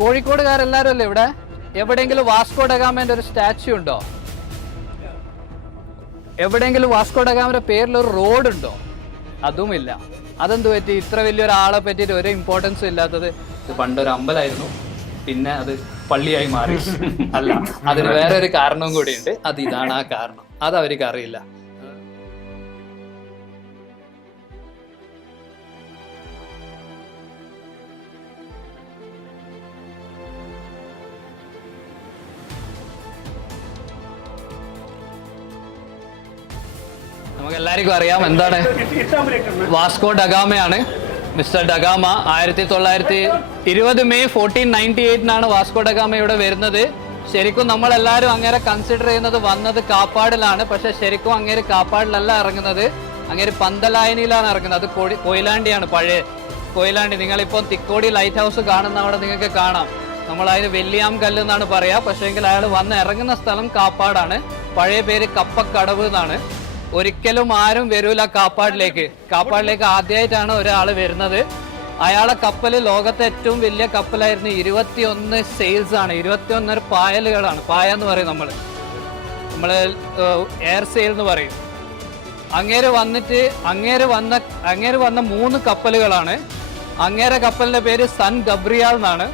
കോഴിക്കോടുകാരെല്ലാരും അല്ലേ ഇവിടെ? എവിടെയെങ്കിലും വാസ്കോ ഡ ഗാമയുടെ ഒരു സ്റ്റാച്യു ഉണ്ടോ? എവിടെയെങ്കിലും വാസ്കോ ഡ ഗാമയുടെ പേരിൽ ഒരു റോഡ് ഉണ്ടോ? അതുമില്ല. അതെന്ത് പറ്റി? ഇത്ര വലിയൊരാളെ പറ്റിയിട്ട് ഒരു ഇമ്പോർട്ടൻസും ഇല്ലാത്തത്. ഇത് പണ്ടൊരു അമ്പലമായിരുന്നു, പിന്നെ അത് പള്ളിയായി മാറി. അല്ല, അതിന് വേറെ ഒരു കാരണവും കൂടിയുണ്ട്. അത് ഇതാണ് ആ കാരണം. അത് അവർക്ക് അറിയില്ല. നമുക്ക് എല്ലാവർക്കും അറിയാം എന്താണ് വാസ്കോ ഡഗാമയാണ്. മിസ്റ്റർ ഡഗാമ 1920 മെയ് 1498 വാസ്കോ ഡഗാമ ഇവിടെ വരുന്നത്. ശരിക്കും നമ്മളെല്ലാവരും അങ്ങനെ കൺസിഡർ ചെയ്യുന്നത് വന്നത് കാപ്പാടിലാണ്. പക്ഷെ ശരിക്കും അങ്ങേര് കാപ്പാടിലല്ല ഇറങ്ങുന്നത്, അങ്ങേര് പന്തലായനിയിലാണ് ഇറങ്ങുന്നത്. അത് കൊയിലാണ്ടിയാണ്, പഴയ കൊയിലാണ്ടി. നിങ്ങളിപ്പോൾ തിക്കോടി ലൈറ്റ് ഹൗസ് കാണുന്ന അവിടെ നിങ്ങൾക്ക് കാണാം. നമ്മൾ അതിന് വെല്ലിയാം കല്ല് എന്നാണ് പറയാ. പക്ഷേങ്കിൽ അയാൾ വന്ന് ഇറങ്ങുന്ന സ്ഥലം കാപ്പാടാണ്. പഴയ പേര് കപ്പക്കടവ് എന്നാണ്. ഒരിക്കലും ആരും വരൂല കാപ്പാടിലേക്ക്. ആദ്യമായിട്ടാണ് ഒരാൾ വരുന്നത്. അയാളെ കപ്പല് ലോകത്തെ ഏറ്റവും വലിയ കപ്പലായിരുന്നു. 21 സെയിൽസ് ആണ്, 21 പായലുകളാണ്. പായ എന്ന് പറയും നമ്മള് എയർ സെയിൽ എന്ന് പറയും. അങ്ങേര് വന്ന 3 കപ്പലുകളാണ്. അങ്ങേരെ കപ്പലിന്റെ പേര് സൺ ഗബ്രിയാൽ എന്നാണ്.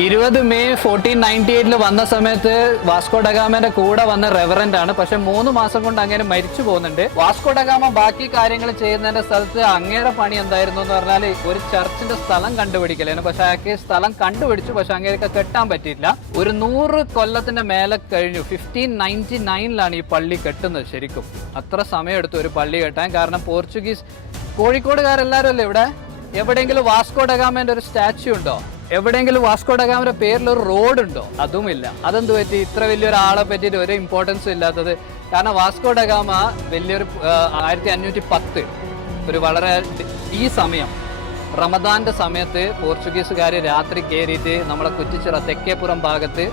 20 മെയ് 1498 വന്ന സമയത്ത് വാസ്കോ ഡഗാമയുടെ കൂടെ വന്ന റെവറന്റ് ആണ്. പക്ഷെ 3 മാസം കൊണ്ട് അങ്ങനെ മരിച്ചു പോകുന്നുണ്ട്. വാസ്കോ ഡഗാമ ബാക്കി കാര്യങ്ങൾ ചെയ്യുന്നതിന്റെ സ്ഥലത്ത് അങ്ങേരെ പണി എന്തായിരുന്നു എന്ന് പറഞ്ഞാൽ ഒരു ചർച്ചിന്റെ സ്ഥലം കണ്ടുപിടിക്കലായിരുന്നു. പക്ഷെ അയാൾക്ക് സ്ഥലം കണ്ടുപിടിച്ചു, പക്ഷെ അങ്ങേരൊക്കെ കെട്ടാൻ പറ്റിയില്ല. ഒരു 100 കൊല്ലത്തിന്റെ മേലെ കഴിഞ്ഞു. 1599 ഈ പള്ളി കെട്ടുന്നത്. ശരിക്കും അത്ര സമയമെടുത്തു ഒരു പള്ളി കെട്ടാൻ. കാരണം പോർച്ചുഗീസ് കോഴിക്കോടുകാരെല്ലാരും അല്ലേ ഇവിടെ? എവിടെയെങ്കിലും വാസ്കോ ഡഗാമയുടെ ഒരു സ്റ്റാച്യു ഉണ്ടോ? എവിടെയെങ്കിലും വാസ്കോ ഡ ഗാമയുടെ പേരിൽ ഒരു റോഡ് ഉണ്ടോ? അതുമില്ല. അതെന്ത് പറ്റി? ഇത്ര വലിയൊരാളെ പറ്റിയിട്ട് ഒരു ഇമ്പോർട്ടൻസും ഇല്ലാത്തത്. കാരണം വാസ്കോ ഡ ഗാമ വലിയൊരു 1510 ഒരു വളരെ ഈ സമയം റമദാന്റെ സമയത്ത് പോർച്ചുഗീസുകാർ രാത്രി കയറിയിട്ട് നമ്മളെ കുറ്റിച്ചിറ തെക്കേപ്പുറം ഭാഗത്ത്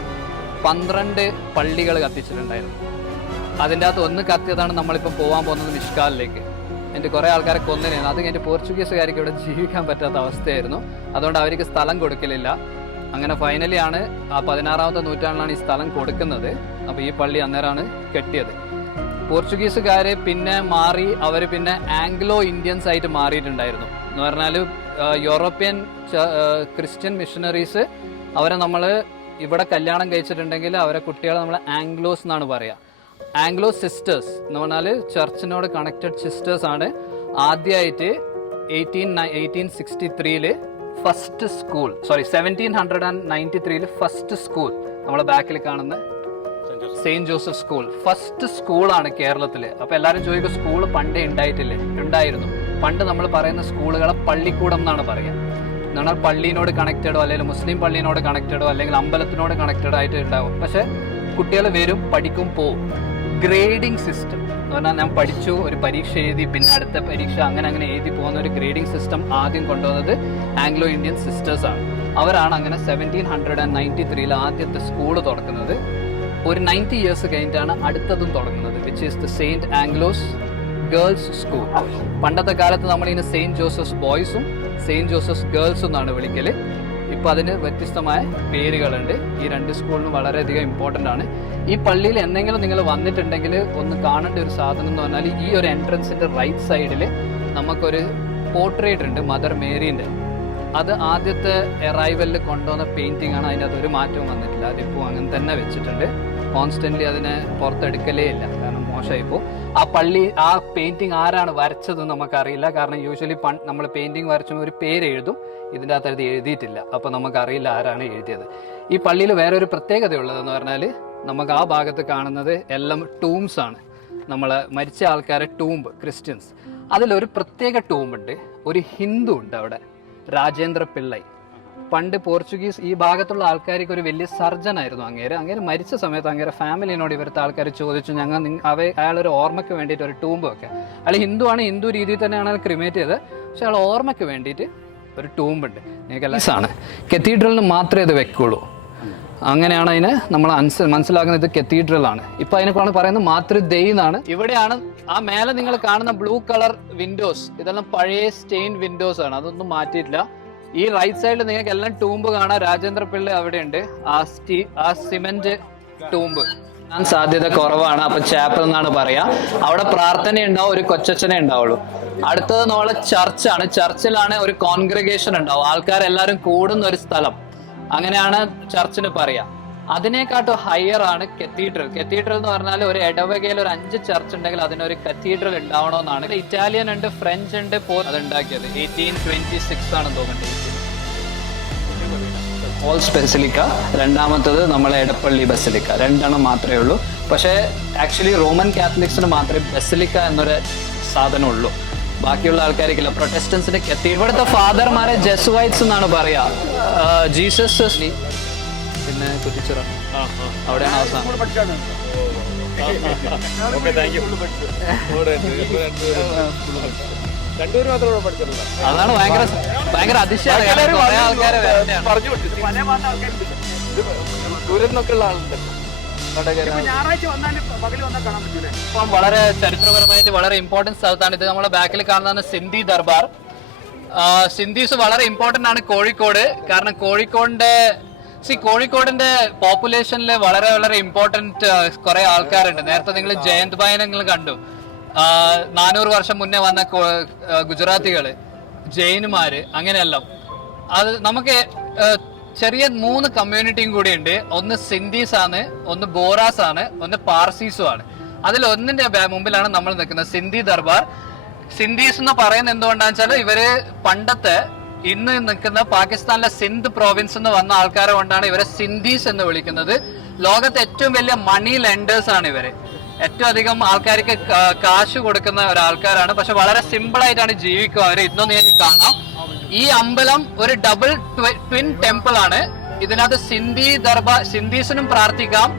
12 പള്ളികൾ കത്തിച്ചിട്ടുണ്ടായിരുന്നു. അതിൻ്റെ അകത്ത് ഒന്ന് കത്തിയതാണ് നമ്മളിപ്പോൾ പോകാൻ പോകുന്നത് മിഷ്കാലിലേക്ക്. എൻ്റെ കുറേ ആൾക്കാരെ കൊന്നിരുന്നു. അത് കഴിഞ്ഞിട്ട് പോർച്ചുഗീസുകാർക്ക് ഇവിടെ ജീവിക്കാൻ പറ്റാത്ത അവസ്ഥയായിരുന്നു. അതുകൊണ്ട് അവർക്ക് സ്ഥലം കൊടുക്കലില്ല. അങ്ങനെ ഫൈനലി ആണ് ആ 16ാമത്തെ നൂറ്റാണ്ടിലാണ് ഈ സ്ഥലം കൊടുക്കുന്നത്. അപ്പോൾ ഈ പള്ളി അന്നേരമാണ് കെട്ടിയത്. പോർച്ചുഗീസുകാർ പിന്നെ മാറി, അവർ പിന്നെ ആംഗ്ലോ ഇന്ത്യൻസ് ആയിട്ട് മാറിയിട്ടുണ്ടായിരുന്നു. എന്ന് പറഞ്ഞാൽ യൂറോപ്യൻ ക്രിസ്ത്യൻ മിഷണറീസ് അവരെ നമ്മൾ ഇവിടെ കല്യാണം കഴിച്ചിട്ടുണ്ടെങ്കിൽ അവരെ കുട്ടികളെ നമ്മൾ ആംഗ്ലോസ് എന്നാണ് പറയുക. ആംഗ്ലോ സിസ്റ്റേഴ്സ് എന്ന് പറഞ്ഞാൽ ചർച്ചിനോട് കണക്റ്റഡ് സിസ്റ്റേഴ്സ് ആണ്. ആദ്യമായിട്ട് 1863 ഫസ്റ്റ് സ്കൂൾ, 1793 ഫസ്റ്റ് സ്കൂൾ നമ്മളെ ബാക്കിൽ കാണുന്ന സെയിന്റ് ജോസഫ് സ്കൂൾ ഫസ്റ്റ് സ്കൂളാണ് കേരളത്തിൽ. അപ്പൊ എല്ലാവരും ചോദിക്കും സ്കൂൾ പണ്ടേ ഉണ്ടായിരുന്നു. പണ്ട് നമ്മൾ പറയുന്ന സ്കൂളുകളെ പള്ളിക്കൂടം എന്നാണ് പറയുക. എന്ന് പറഞ്ഞാൽ പള്ളിയോട് കണക്റ്റഡോ അല്ലെങ്കിൽ മുസ്ലിം പള്ളിയോട് കണക്റ്റഡോ അല്ലെങ്കിൽ അമ്പലത്തിനോട് കണക്റ്റഡ് ആയിട്ട് ഉണ്ടാവും. പക്ഷെ കുട്ടികൾ വരും, പഠിക്കും, പോവും. ഗ്രേഡിംഗ് സിസ്റ്റം എന്ന് പറഞ്ഞാൽ ഞാൻ പഠിച്ചു, ഒരു പരീക്ഷ എഴുതി, പിന്നെ അടുത്ത പരീക്ഷ അങ്ങനെ എഴുതി പോകുന്ന ഒരു ഗ്രേഡിംഗ് സിസ്റ്റം ആദ്യം കൊണ്ടുവന്നത് ആംഗ്ലോ ഇന്ത്യൻ സിസ്റ്റേഴ്സ് ആണ്. അവരാണ് അങ്ങനെ 1793 ആദ്യത്തെ സ്കൂള് തുടങ്ങുന്നത്. ഒരു 90 years കഴിഞ്ഞിട്ടാണ് അടുത്തതും തുടങ്ങുന്നത്, which is the saint Anglo's girls school. പണ്ടത്തെ കാലത്ത് നമ്മളിങ്ങനെ സെയിന്റ് ജോസഫ്സ് ബോയ്സും സെയിന്റ് ജോസഫ്സ് ഗേൾസും എന്നാണ് വിളിക്കല്. ഇപ്പോൾ അതിന് വ്യത്യസ്തമായ പേരുകളുണ്ട്. ഈ 2 സ്കൂളിനും വളരെയധികം ഇമ്പോർട്ടൻ്റ് ആണ്. ഈ പള്ളിയിൽ എന്തെങ്കിലും നിങ്ങൾ വന്നിട്ടുണ്ടെങ്കിൽ ഒന്ന് കാണേണ്ട ഒരു സാധനം എന്ന് പറഞ്ഞാൽ ഈ ഒരു എൻട്രൻസിൻ്റെ റൈറ്റ് സൈഡിൽ നമുക്കൊരു പോർട്രേറ്റ് ഉണ്ട്, മദർ മേരീൻ്റെ. അത് ആദ്യത്തെ അറൈവലിൽ കൊണ്ടുവന്ന പെയിൻറ്റിംഗ് ആണ്. അതിൻ്റെ അതൊരു മാറ്റവും വന്നിട്ടില്ല. അതിപ്പോൾ അങ്ങനെ തന്നെ വെച്ചിട്ടുണ്ട്. കോൺസ്റ്റൻ്റ്ലി അതിനെ പുറത്തെടുക്കലേ ഇല്ല, കാരണം മോശമായിപ്പോൾ. ആ പള്ളി ആ പെയിൻറ്റിങ് ആരാണ് വരച്ചതെന്ന് നമുക്കറിയില്ല. കാരണം യൂഷ്വലി നമ്മൾ പെയിൻറ്റിങ് വരച്ചുമ്പോൾ ഒരു പേര് എഴുതും, ഇതിൻ്റെ അകത്ത് അത് എഴുതിയിട്ടില്ല. അപ്പോൾ നമുക്കറിയില്ല ആരാണ് എഴുതിയത്. ഈ പള്ളിയിൽ വേറെ ഒരു പ്രത്യേകതയുള്ളതെന്ന് പറഞ്ഞാൽ നമുക്ക് ആ ഭാഗത്ത് കാണുന്നത് എല്ലാം ടൂംസ് ആണ്, നമ്മൾ മരിച്ച ആൾക്കാരെ ടൂംബ്, ക്രിസ്ത്യൻസ്. അതിലൊരു പ്രത്യേക ടൂമ്പുണ്ട്, ഒരു ഹിന്ദു ഉണ്ട് അവിടെ, രാജേന്ദ്ര പിള്ളൈ. പണ്ട് പോർച്ചുഗീസ് ഈ ഭാഗത്തുള്ള ആൾക്കാർക്ക് ഒരു വലിയ സർജൻ ആയിരുന്നു അങ്ങേര് മരിച്ച സമയത്ത് അങ്ങേരെ ഫാമിലിനോട് ഇവരുടെ ആൾക്കാർ ചോദിച്ചു, അയാളൊരു ഓർമ്മയ്ക്ക് വേണ്ടിയിട്ട് ഒരു ടൂമ്പ് വെക്കാം. അയാൾ ഹിന്ദു ആണ്, ഹിന്ദു രീതിയിൽ തന്നെയാണ് അയാൾ ക്രിമേറ്റ് ചെയ്തത്. പക്ഷെ അയാൾ ഓർമ്മയ്ക്ക് വേണ്ടിയിട്ട് ഒരു ടൂമ്പുണ്ട്. നിങ്ങൾക്ക് ആണ് കത്തീഡ്രലിന് മാത്രമേ ഇത് വെക്കുള്ളൂ. അങ്ങനെയാണ് അതിനെ നമ്മൾ മനസ്സിലാക്കുന്നത്. ഇത് കത്തീഡ്രൽ ആണ്. ഇപ്പൊ അതിനെക്കുറിച്ച് പറയുന്നത് മാതൃദൈ എന്നാണ്. ഇവിടെയാണ് ആ മേലെ നിങ്ങൾ കാണുന്ന ബ്ലൂ കളർ വിൻഡോസ്, ഇതെല്ലാം പഴയ സ്റ്റെയിൻഡ് വിൻഡോസ് ആണ്, അതൊന്നും മാറ്റിയിട്ടില്ല. ഈ റൈറ്റ് സൈഡിൽ നിങ്ങൾക്ക് എല്ലാം ടൂമ്പ് കാണാം. രാജേന്ദ്ര പിള്ള അവിടെ ഉണ്ട്. ആ സിമെന്റ് ടൂമ്പ് സാധ്യത കുറവാണ്. അപ്പൊ ചാപ്പൽ എന്നാണ് പറയാ. അവിടെ പ്രാർത്ഥന ഉണ്ടാവും, ഒരു കൊച്ചനെ ഉണ്ടാവുള്ളൂ. അടുത്തത് നമ്മളെ ചർച്ചാണ്. ചർച്ചിലാണ് ഒരു കോൺഗ്രിഗേഷൻ ഉണ്ടാവും, ആൾക്കാരെല്ലാരും കൂടുന്ന ഒരു സ്ഥലം, അങ്ങനെയാണ് ചർച്ചിന് പറയാ. അതിനെക്കാട്ടും ഹയർ ആണ് കത്തീഡ്രൽ. കത്തീഡ്രൽ എന്ന് പറഞ്ഞാൽ ഒരു ഇടവകയിൽ ഒരു 5 ചർച്ച് ഉണ്ടെങ്കിൽ അതിനൊരു കത്തീഡ്രൽ ഉണ്ടാവണമെന്നാണ്. ഇറ്റാലിയൻ ഉണ്ട്, ഫ്രഞ്ച് ഉണ്ട്, അത് ഉണ്ടാക്കിയത് 1826 ആണെന്ന് തോന്നുന്നുണ്ട്. ഓൾസ് ബസിലിക്ക, രണ്ടാമത്തത് നമ്മളെ എടപ്പള്ളി ബസിലിക്ക, 2 എണ്ണം മാത്രമേ ഉള്ളൂ. പക്ഷേ ആക്ച്വലി റോമൻ കാത്തലിക്സിന് മാത്രമേ ബസിലിക്ക എന്നൊരു സാധനം ഉള്ളൂ, ബാക്കിയുള്ള ആൾക്കാർക്കില്ല. പ്രൊട്ടസ്റ്റൻസിന്റെ ഇവിടുത്തെ ഫാദർമാരെ ജെസുവൈറ്റ്സ് എന്നാണ് പറയാ. ജീസസ് പിന്നെ കുറ്റിച്ചിറ അവിടെയാണ് അവസാനം. അതാണ് ഭയങ്കര അതിശയമാണ്. ആൾക്കാരെ വളരെ ചരിത്രപരമായിട്ട് വളരെ ഇമ്പോർട്ടൻറ്റ് സ്ഥലത്താണ് ഇത്. നമ്മളെ ബാക്കിൽ കാണുന്നതാണ് സിന്ധി ദർബാർ. സിന്ധീസ് വളരെ ഇമ്പോർട്ടൻ്റ് ആണ് കോഴിക്കോട്. കാരണം കോഴിക്കോടിന്റെ പോപ്പുലേഷനിൽ വളരെ വളരെ ഇമ്പോർട്ടൻറ്റ് കുറെ ആൾക്കാരുണ്ട്. നേരത്തെ നിങ്ങൾ ജയന്ത് ഭായിനെ നിങ്ങൾ കണ്ടു. 400 വർഷം മുന്നേ വന്ന ഗുജറാത്തികള്, ജൈനുമാര്, അങ്ങനെയെല്ലാം. അത് നമുക്ക് ചെറിയ 3 കമ്മ്യൂണിറ്റിയും കൂടി ഉണ്ട്. ഒന്ന് സിന്ധീസ് ആണ്, ഒന്ന് ബോറാസ് ആണ്, ഒന്ന് പാർസീസും ആണ്. അതിൽ ഒന്നിന്റെ മുമ്പിലാണ് നമ്മൾ നിൽക്കുന്നത്, സിന്ധി ദർബാർ. സിന്ധീസ് എന്ന് പറയുന്നത് എന്തുകൊണ്ടാണെന്ന് വെച്ചാൽ ഇവര് പണ്ടത്തെ ഇന്ന് നിൽക്കുന്ന പാകിസ്ഥാനിലെ സിന്ധ് പ്രോവിൻസ് എന്ന് വന്ന ആൾക്കാരെ കൊണ്ടാണ് ഇവരെ സിന്ധീസ് എന്ന് വിളിക്കുന്നത്. ലോകത്തെ ഏറ്റവും വലിയ മണി ലെൻഡേഴ്സ് ആണ് ഇവര്. ഏറ്റവും അധികം ആൾക്കാർക്ക് കാശ് കൊടുക്കുന്ന ഒരാൾക്കാരാണ്. പക്ഷെ വളരെ സിമ്പിൾ ആയിട്ടാണ് ജീവിക്കുക അവര്. ഇന്നും നിങ്ങൾക്ക് കാണാം, ഈ അമ്പലം ഒരു ഡബിൾ ട്വിൻ ടെമ്പിൾ ആണ്. ഇതിനകത്ത് സിന്ധി ദർബാർ, സിന്ധീസിനും പ്രാർത്ഥിക്കാം.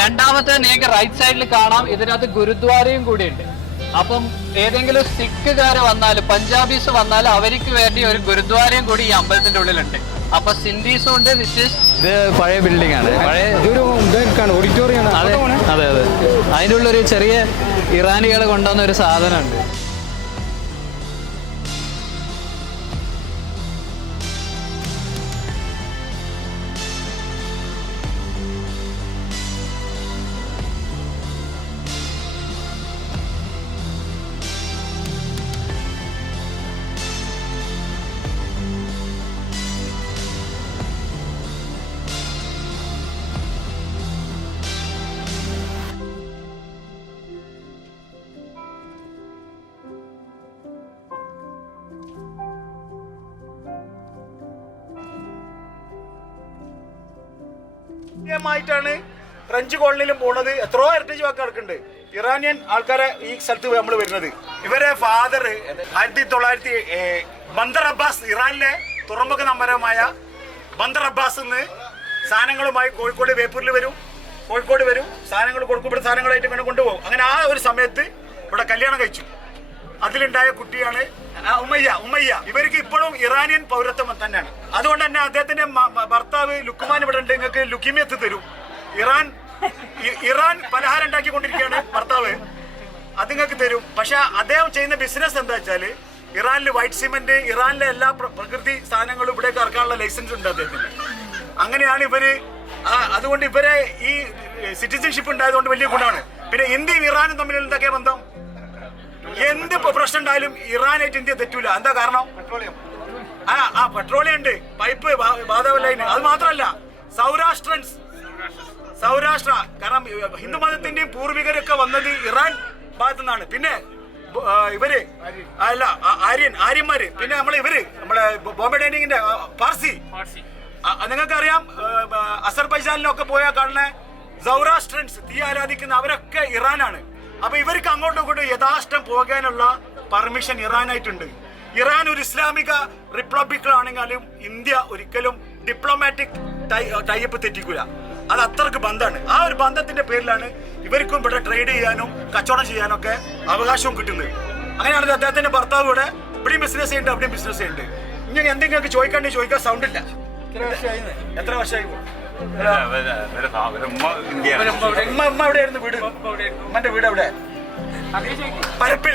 രണ്ടാമത്തെ നിങ്ങൾക്ക് റൈറ്റ് സൈഡിൽ കാണാം, ഇതിനകത്ത് ഗുരുദ്വാരയും കൂടി ഉണ്ട്. അപ്പം ഏതെങ്കിലും സിഖുകാര് വന്നാലും പഞ്ചാബീസ് വന്നാലും അവർക്ക് വേണ്ടി ഒരു ഗുരുദ്വാരയും കൂടി ഈ അമ്പലത്തിന്റെ ഉള്ളിലുണ്ട്. അപ്പൊ സിന്ധീസും ഉണ്ട്. ഇത് പഴയ ബിൽഡിംഗ് ആണ്, പഴയ ഓഡിറ്റോറിയം. അതെ അതെ അതെ. അതിൻ്റെ ഉള്ളൊരു ചെറിയ ഇറാനികൾ കൊണ്ടുവന്ന ഒരു സാധനമുണ്ട്. ാണ് ഫ്രഞ്ച് കോളനിയിലും പോണത്. എത്രയോ ഹെറിറ്റേജ് വാക്ക് കിടക്കുന്നുണ്ട്. ഇറാനിയൻ ആൾക്കാരെ ഈ സ്ഥലത്ത് നമ്മൾ വരുന്നത്. ഇവരെ ഫാദർ 1900 ബന്ദർ അബ്ബാസ്, ഇറാനിലെ തുറമുഖ നഗരമായ ബന്ദർ അബ്ബാസ് നിന്ന് സാധനങ്ങളുമായി കോഴിക്കോട് ബേപ്പൂരിൽ വരും, കോഴിക്കോട് വരും, സാധനങ്ങൾ കൊടുക്കും. ഇവിടെ സാധനങ്ങളായിട്ട് ഇങ്ങനെ കൊണ്ടുപോകും. അങ്ങനെ ആ ഒരു സമയത്ത് ഇവിടെ കല്യാണം കഴിച്ചു. അതിലുണ്ടായ കുട്ടിയാണ് ഉമ്മയ്യ. ഇവർക്ക് ഇപ്പോഴും ഇറാനിയൻ പൗരത്വം തന്നെയാണ്. അതുകൊണ്ട് തന്നെ അദ്ദേഹത്തിന്റെ ഭർത്താവ് ലുക്കുമാൻ ഇവിടെ ഉണ്ട്. നിങ്ങൾക്ക് ലുക്കീമിയത്ത് തരും. ഇറാൻ പലഹാരം ഉണ്ടാക്കിക്കൊണ്ടിരിക്കുകയാണ് ഭർത്താവ്, അത് നിങ്ങൾക്ക് തരും. പക്ഷെ അദ്ദേഹം ചെയ്യുന്ന ബിസിനസ് എന്താ വെച്ചാല് ഇറാനിൽ വൈറ്റ് സിമെന്റ്, ഇറാനിലെ എല്ലാ പ്രകൃതി സാധനങ്ങളും ഇവിടേക്ക് ഇറക്കാനുള്ള ലൈസൻസ് ഉണ്ട് അദ്ദേഹത്തിന്. അങ്ങനെയാണ് ഇവര്. അതുകൊണ്ട് ഇവരെ ഈ സിറ്റിസൺഷിപ്പ് ഉണ്ടായതുകൊണ്ട് വലിയ ഗുണമാണ്. പിന്നെ ഇന്ത്യയും ഇറാനും തമ്മിൽ എന്തൊക്കെ ബന്ധം? എന്ത് പ്രശ്നം ഉണ്ടായാലും ഇറാനായിട്ട് ഇന്ത്യ തെറ്റൂല. എന്താ കാരണം? പെട്രോളിയം ഉണ്ട്, പൈപ്പ്, വാതക ലൈൻ. അത് മാത്രമല്ല സൗരാഷ്ട്ര, കാരണം ഹിന്ദു മതത്തിന്റെയും പൂർവികരൊക്കെ വന്നത് ഇറാൻ ഭാഗത്തു നിന്നാണ്. പിന്നെ ഇവര് അല്ല ആര്യന്മാര്, പിന്നെ നമ്മളെ ബോംബെ ഡൈനിങ്ങിന്റെ പാർസി. നിങ്ങൾക്കറിയാം, അസർബൈജാനിലൊക്കെ പോയാൽ കാണുന്ന സൗരാഷ്ട്രൻസ്, തീ ആരാധിക്കുന്ന അവരൊക്കെ ഇറാനാണ്. അപ്പൊ ഇവർക്ക് അങ്ങോട്ടും ഇങ്ങോട്ടും യഥാർത്ഥം പോകാനുള്ള പെർമിഷൻ ഇറാനായിട്ടുണ്ട്. ഇറാൻ ഒരു ഇസ്ലാമിക റിപ്പബ്ലിക് ആണെങ്കിലും ഇന്ത്യ ഒരിക്കലും ഡിപ്ലോമാറ്റിക് ടൈപ്പ് തെറ്റിക്കൂല. അത് അത്രക്ക് ബന്ധമാണ്. ആ ഒരു ബന്ധത്തിന്റെ പേരിലാണ് ഇവർക്കും ഇവിടെ ട്രേഡ് ചെയ്യാനും കച്ചവടം ചെയ്യാനും ഒക്കെ അവകാശവും കിട്ടുന്നത്. അങ്ങനെയാണെങ്കിൽ അദ്ദേഹത്തിന്റെ ഭർത്താവ് ഇവിടെയും ബിസിനസ് ചെയ്യുന്നുണ്ട്, അവിടെയും ബിസിനസ് ചെയ്യുന്നുണ്ട്. ഇങ്ങനെ എന്തെങ്കിലും ചോദിക്കണ്ടെങ്കിൽ ചോദിക്കാൻ സൗണ്ട് ഇല്ല. എത്ര വർഷമായി? ഉമ്മ എവിടെയായിരുന്നു വീട്? ഉമ്മന്റെ വീട് എവിടെ? പരപ്പിൽ.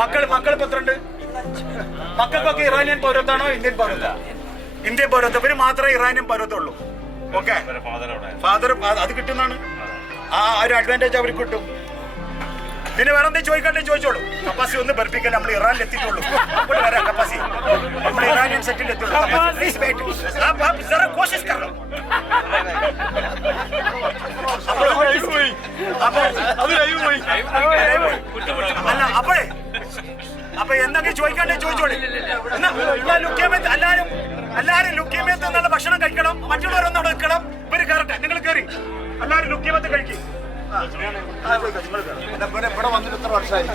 മക്കള് 13 മക്കൾക്കൊക്കെ ഇറാനിയൻ പൗരത്വമാണോ ഇന്ത്യൻ പൗരത്വം? ഇന്ത്യൻ പൗരത്വം. ഇവര് മാത്രമേ ഇറാനിയൻ പൗരത്വമുള്ളൂ. ഓക്കെ, ഫാദർ അത് കിട്ടുന്നതാണ്. ആ ഒരു അഡ്വാൻറ്റേജ് അവർക്ക് കിട്ടും. പിന്നെ വേറെ എന്തെങ്കിലും ചോദിക്കട്ടെ, ചോദിച്ചോളൂ. കപ്പാസി ഒന്ന് ബർപ്പിക്കാൻ നമ്മൾ ഇറാനിൽ എത്തിയിട്ടുള്ളൂ. അപ്പോൾ വരാം കപ്പാസി, നമ്മൾ ഇറാനിയൻ സെറ്റിൽ എത്തുള്ളൂ. അല്ല അപ്പോഴേ അപ്പൊ എന്തൊക്കെ ചോദിക്കണ്ടേ ചോദിച്ചോളൂ. എല്ലാരും ലുക്കിയമേത്ത് എന്നുള്ള ഭക്ഷണം കഴിക്കണം, മറ്റുള്ളവരൊന്നും അവിടെ നിൽക്കണം. ഇവര് കയറട്ടെ, നിങ്ങൾ കയറി എല്ലാരും ലുക്കിയമേത്ത് കഴിക്കും. ഇവിടെ വന്നിട്ട് എത്ര വർഷമായി?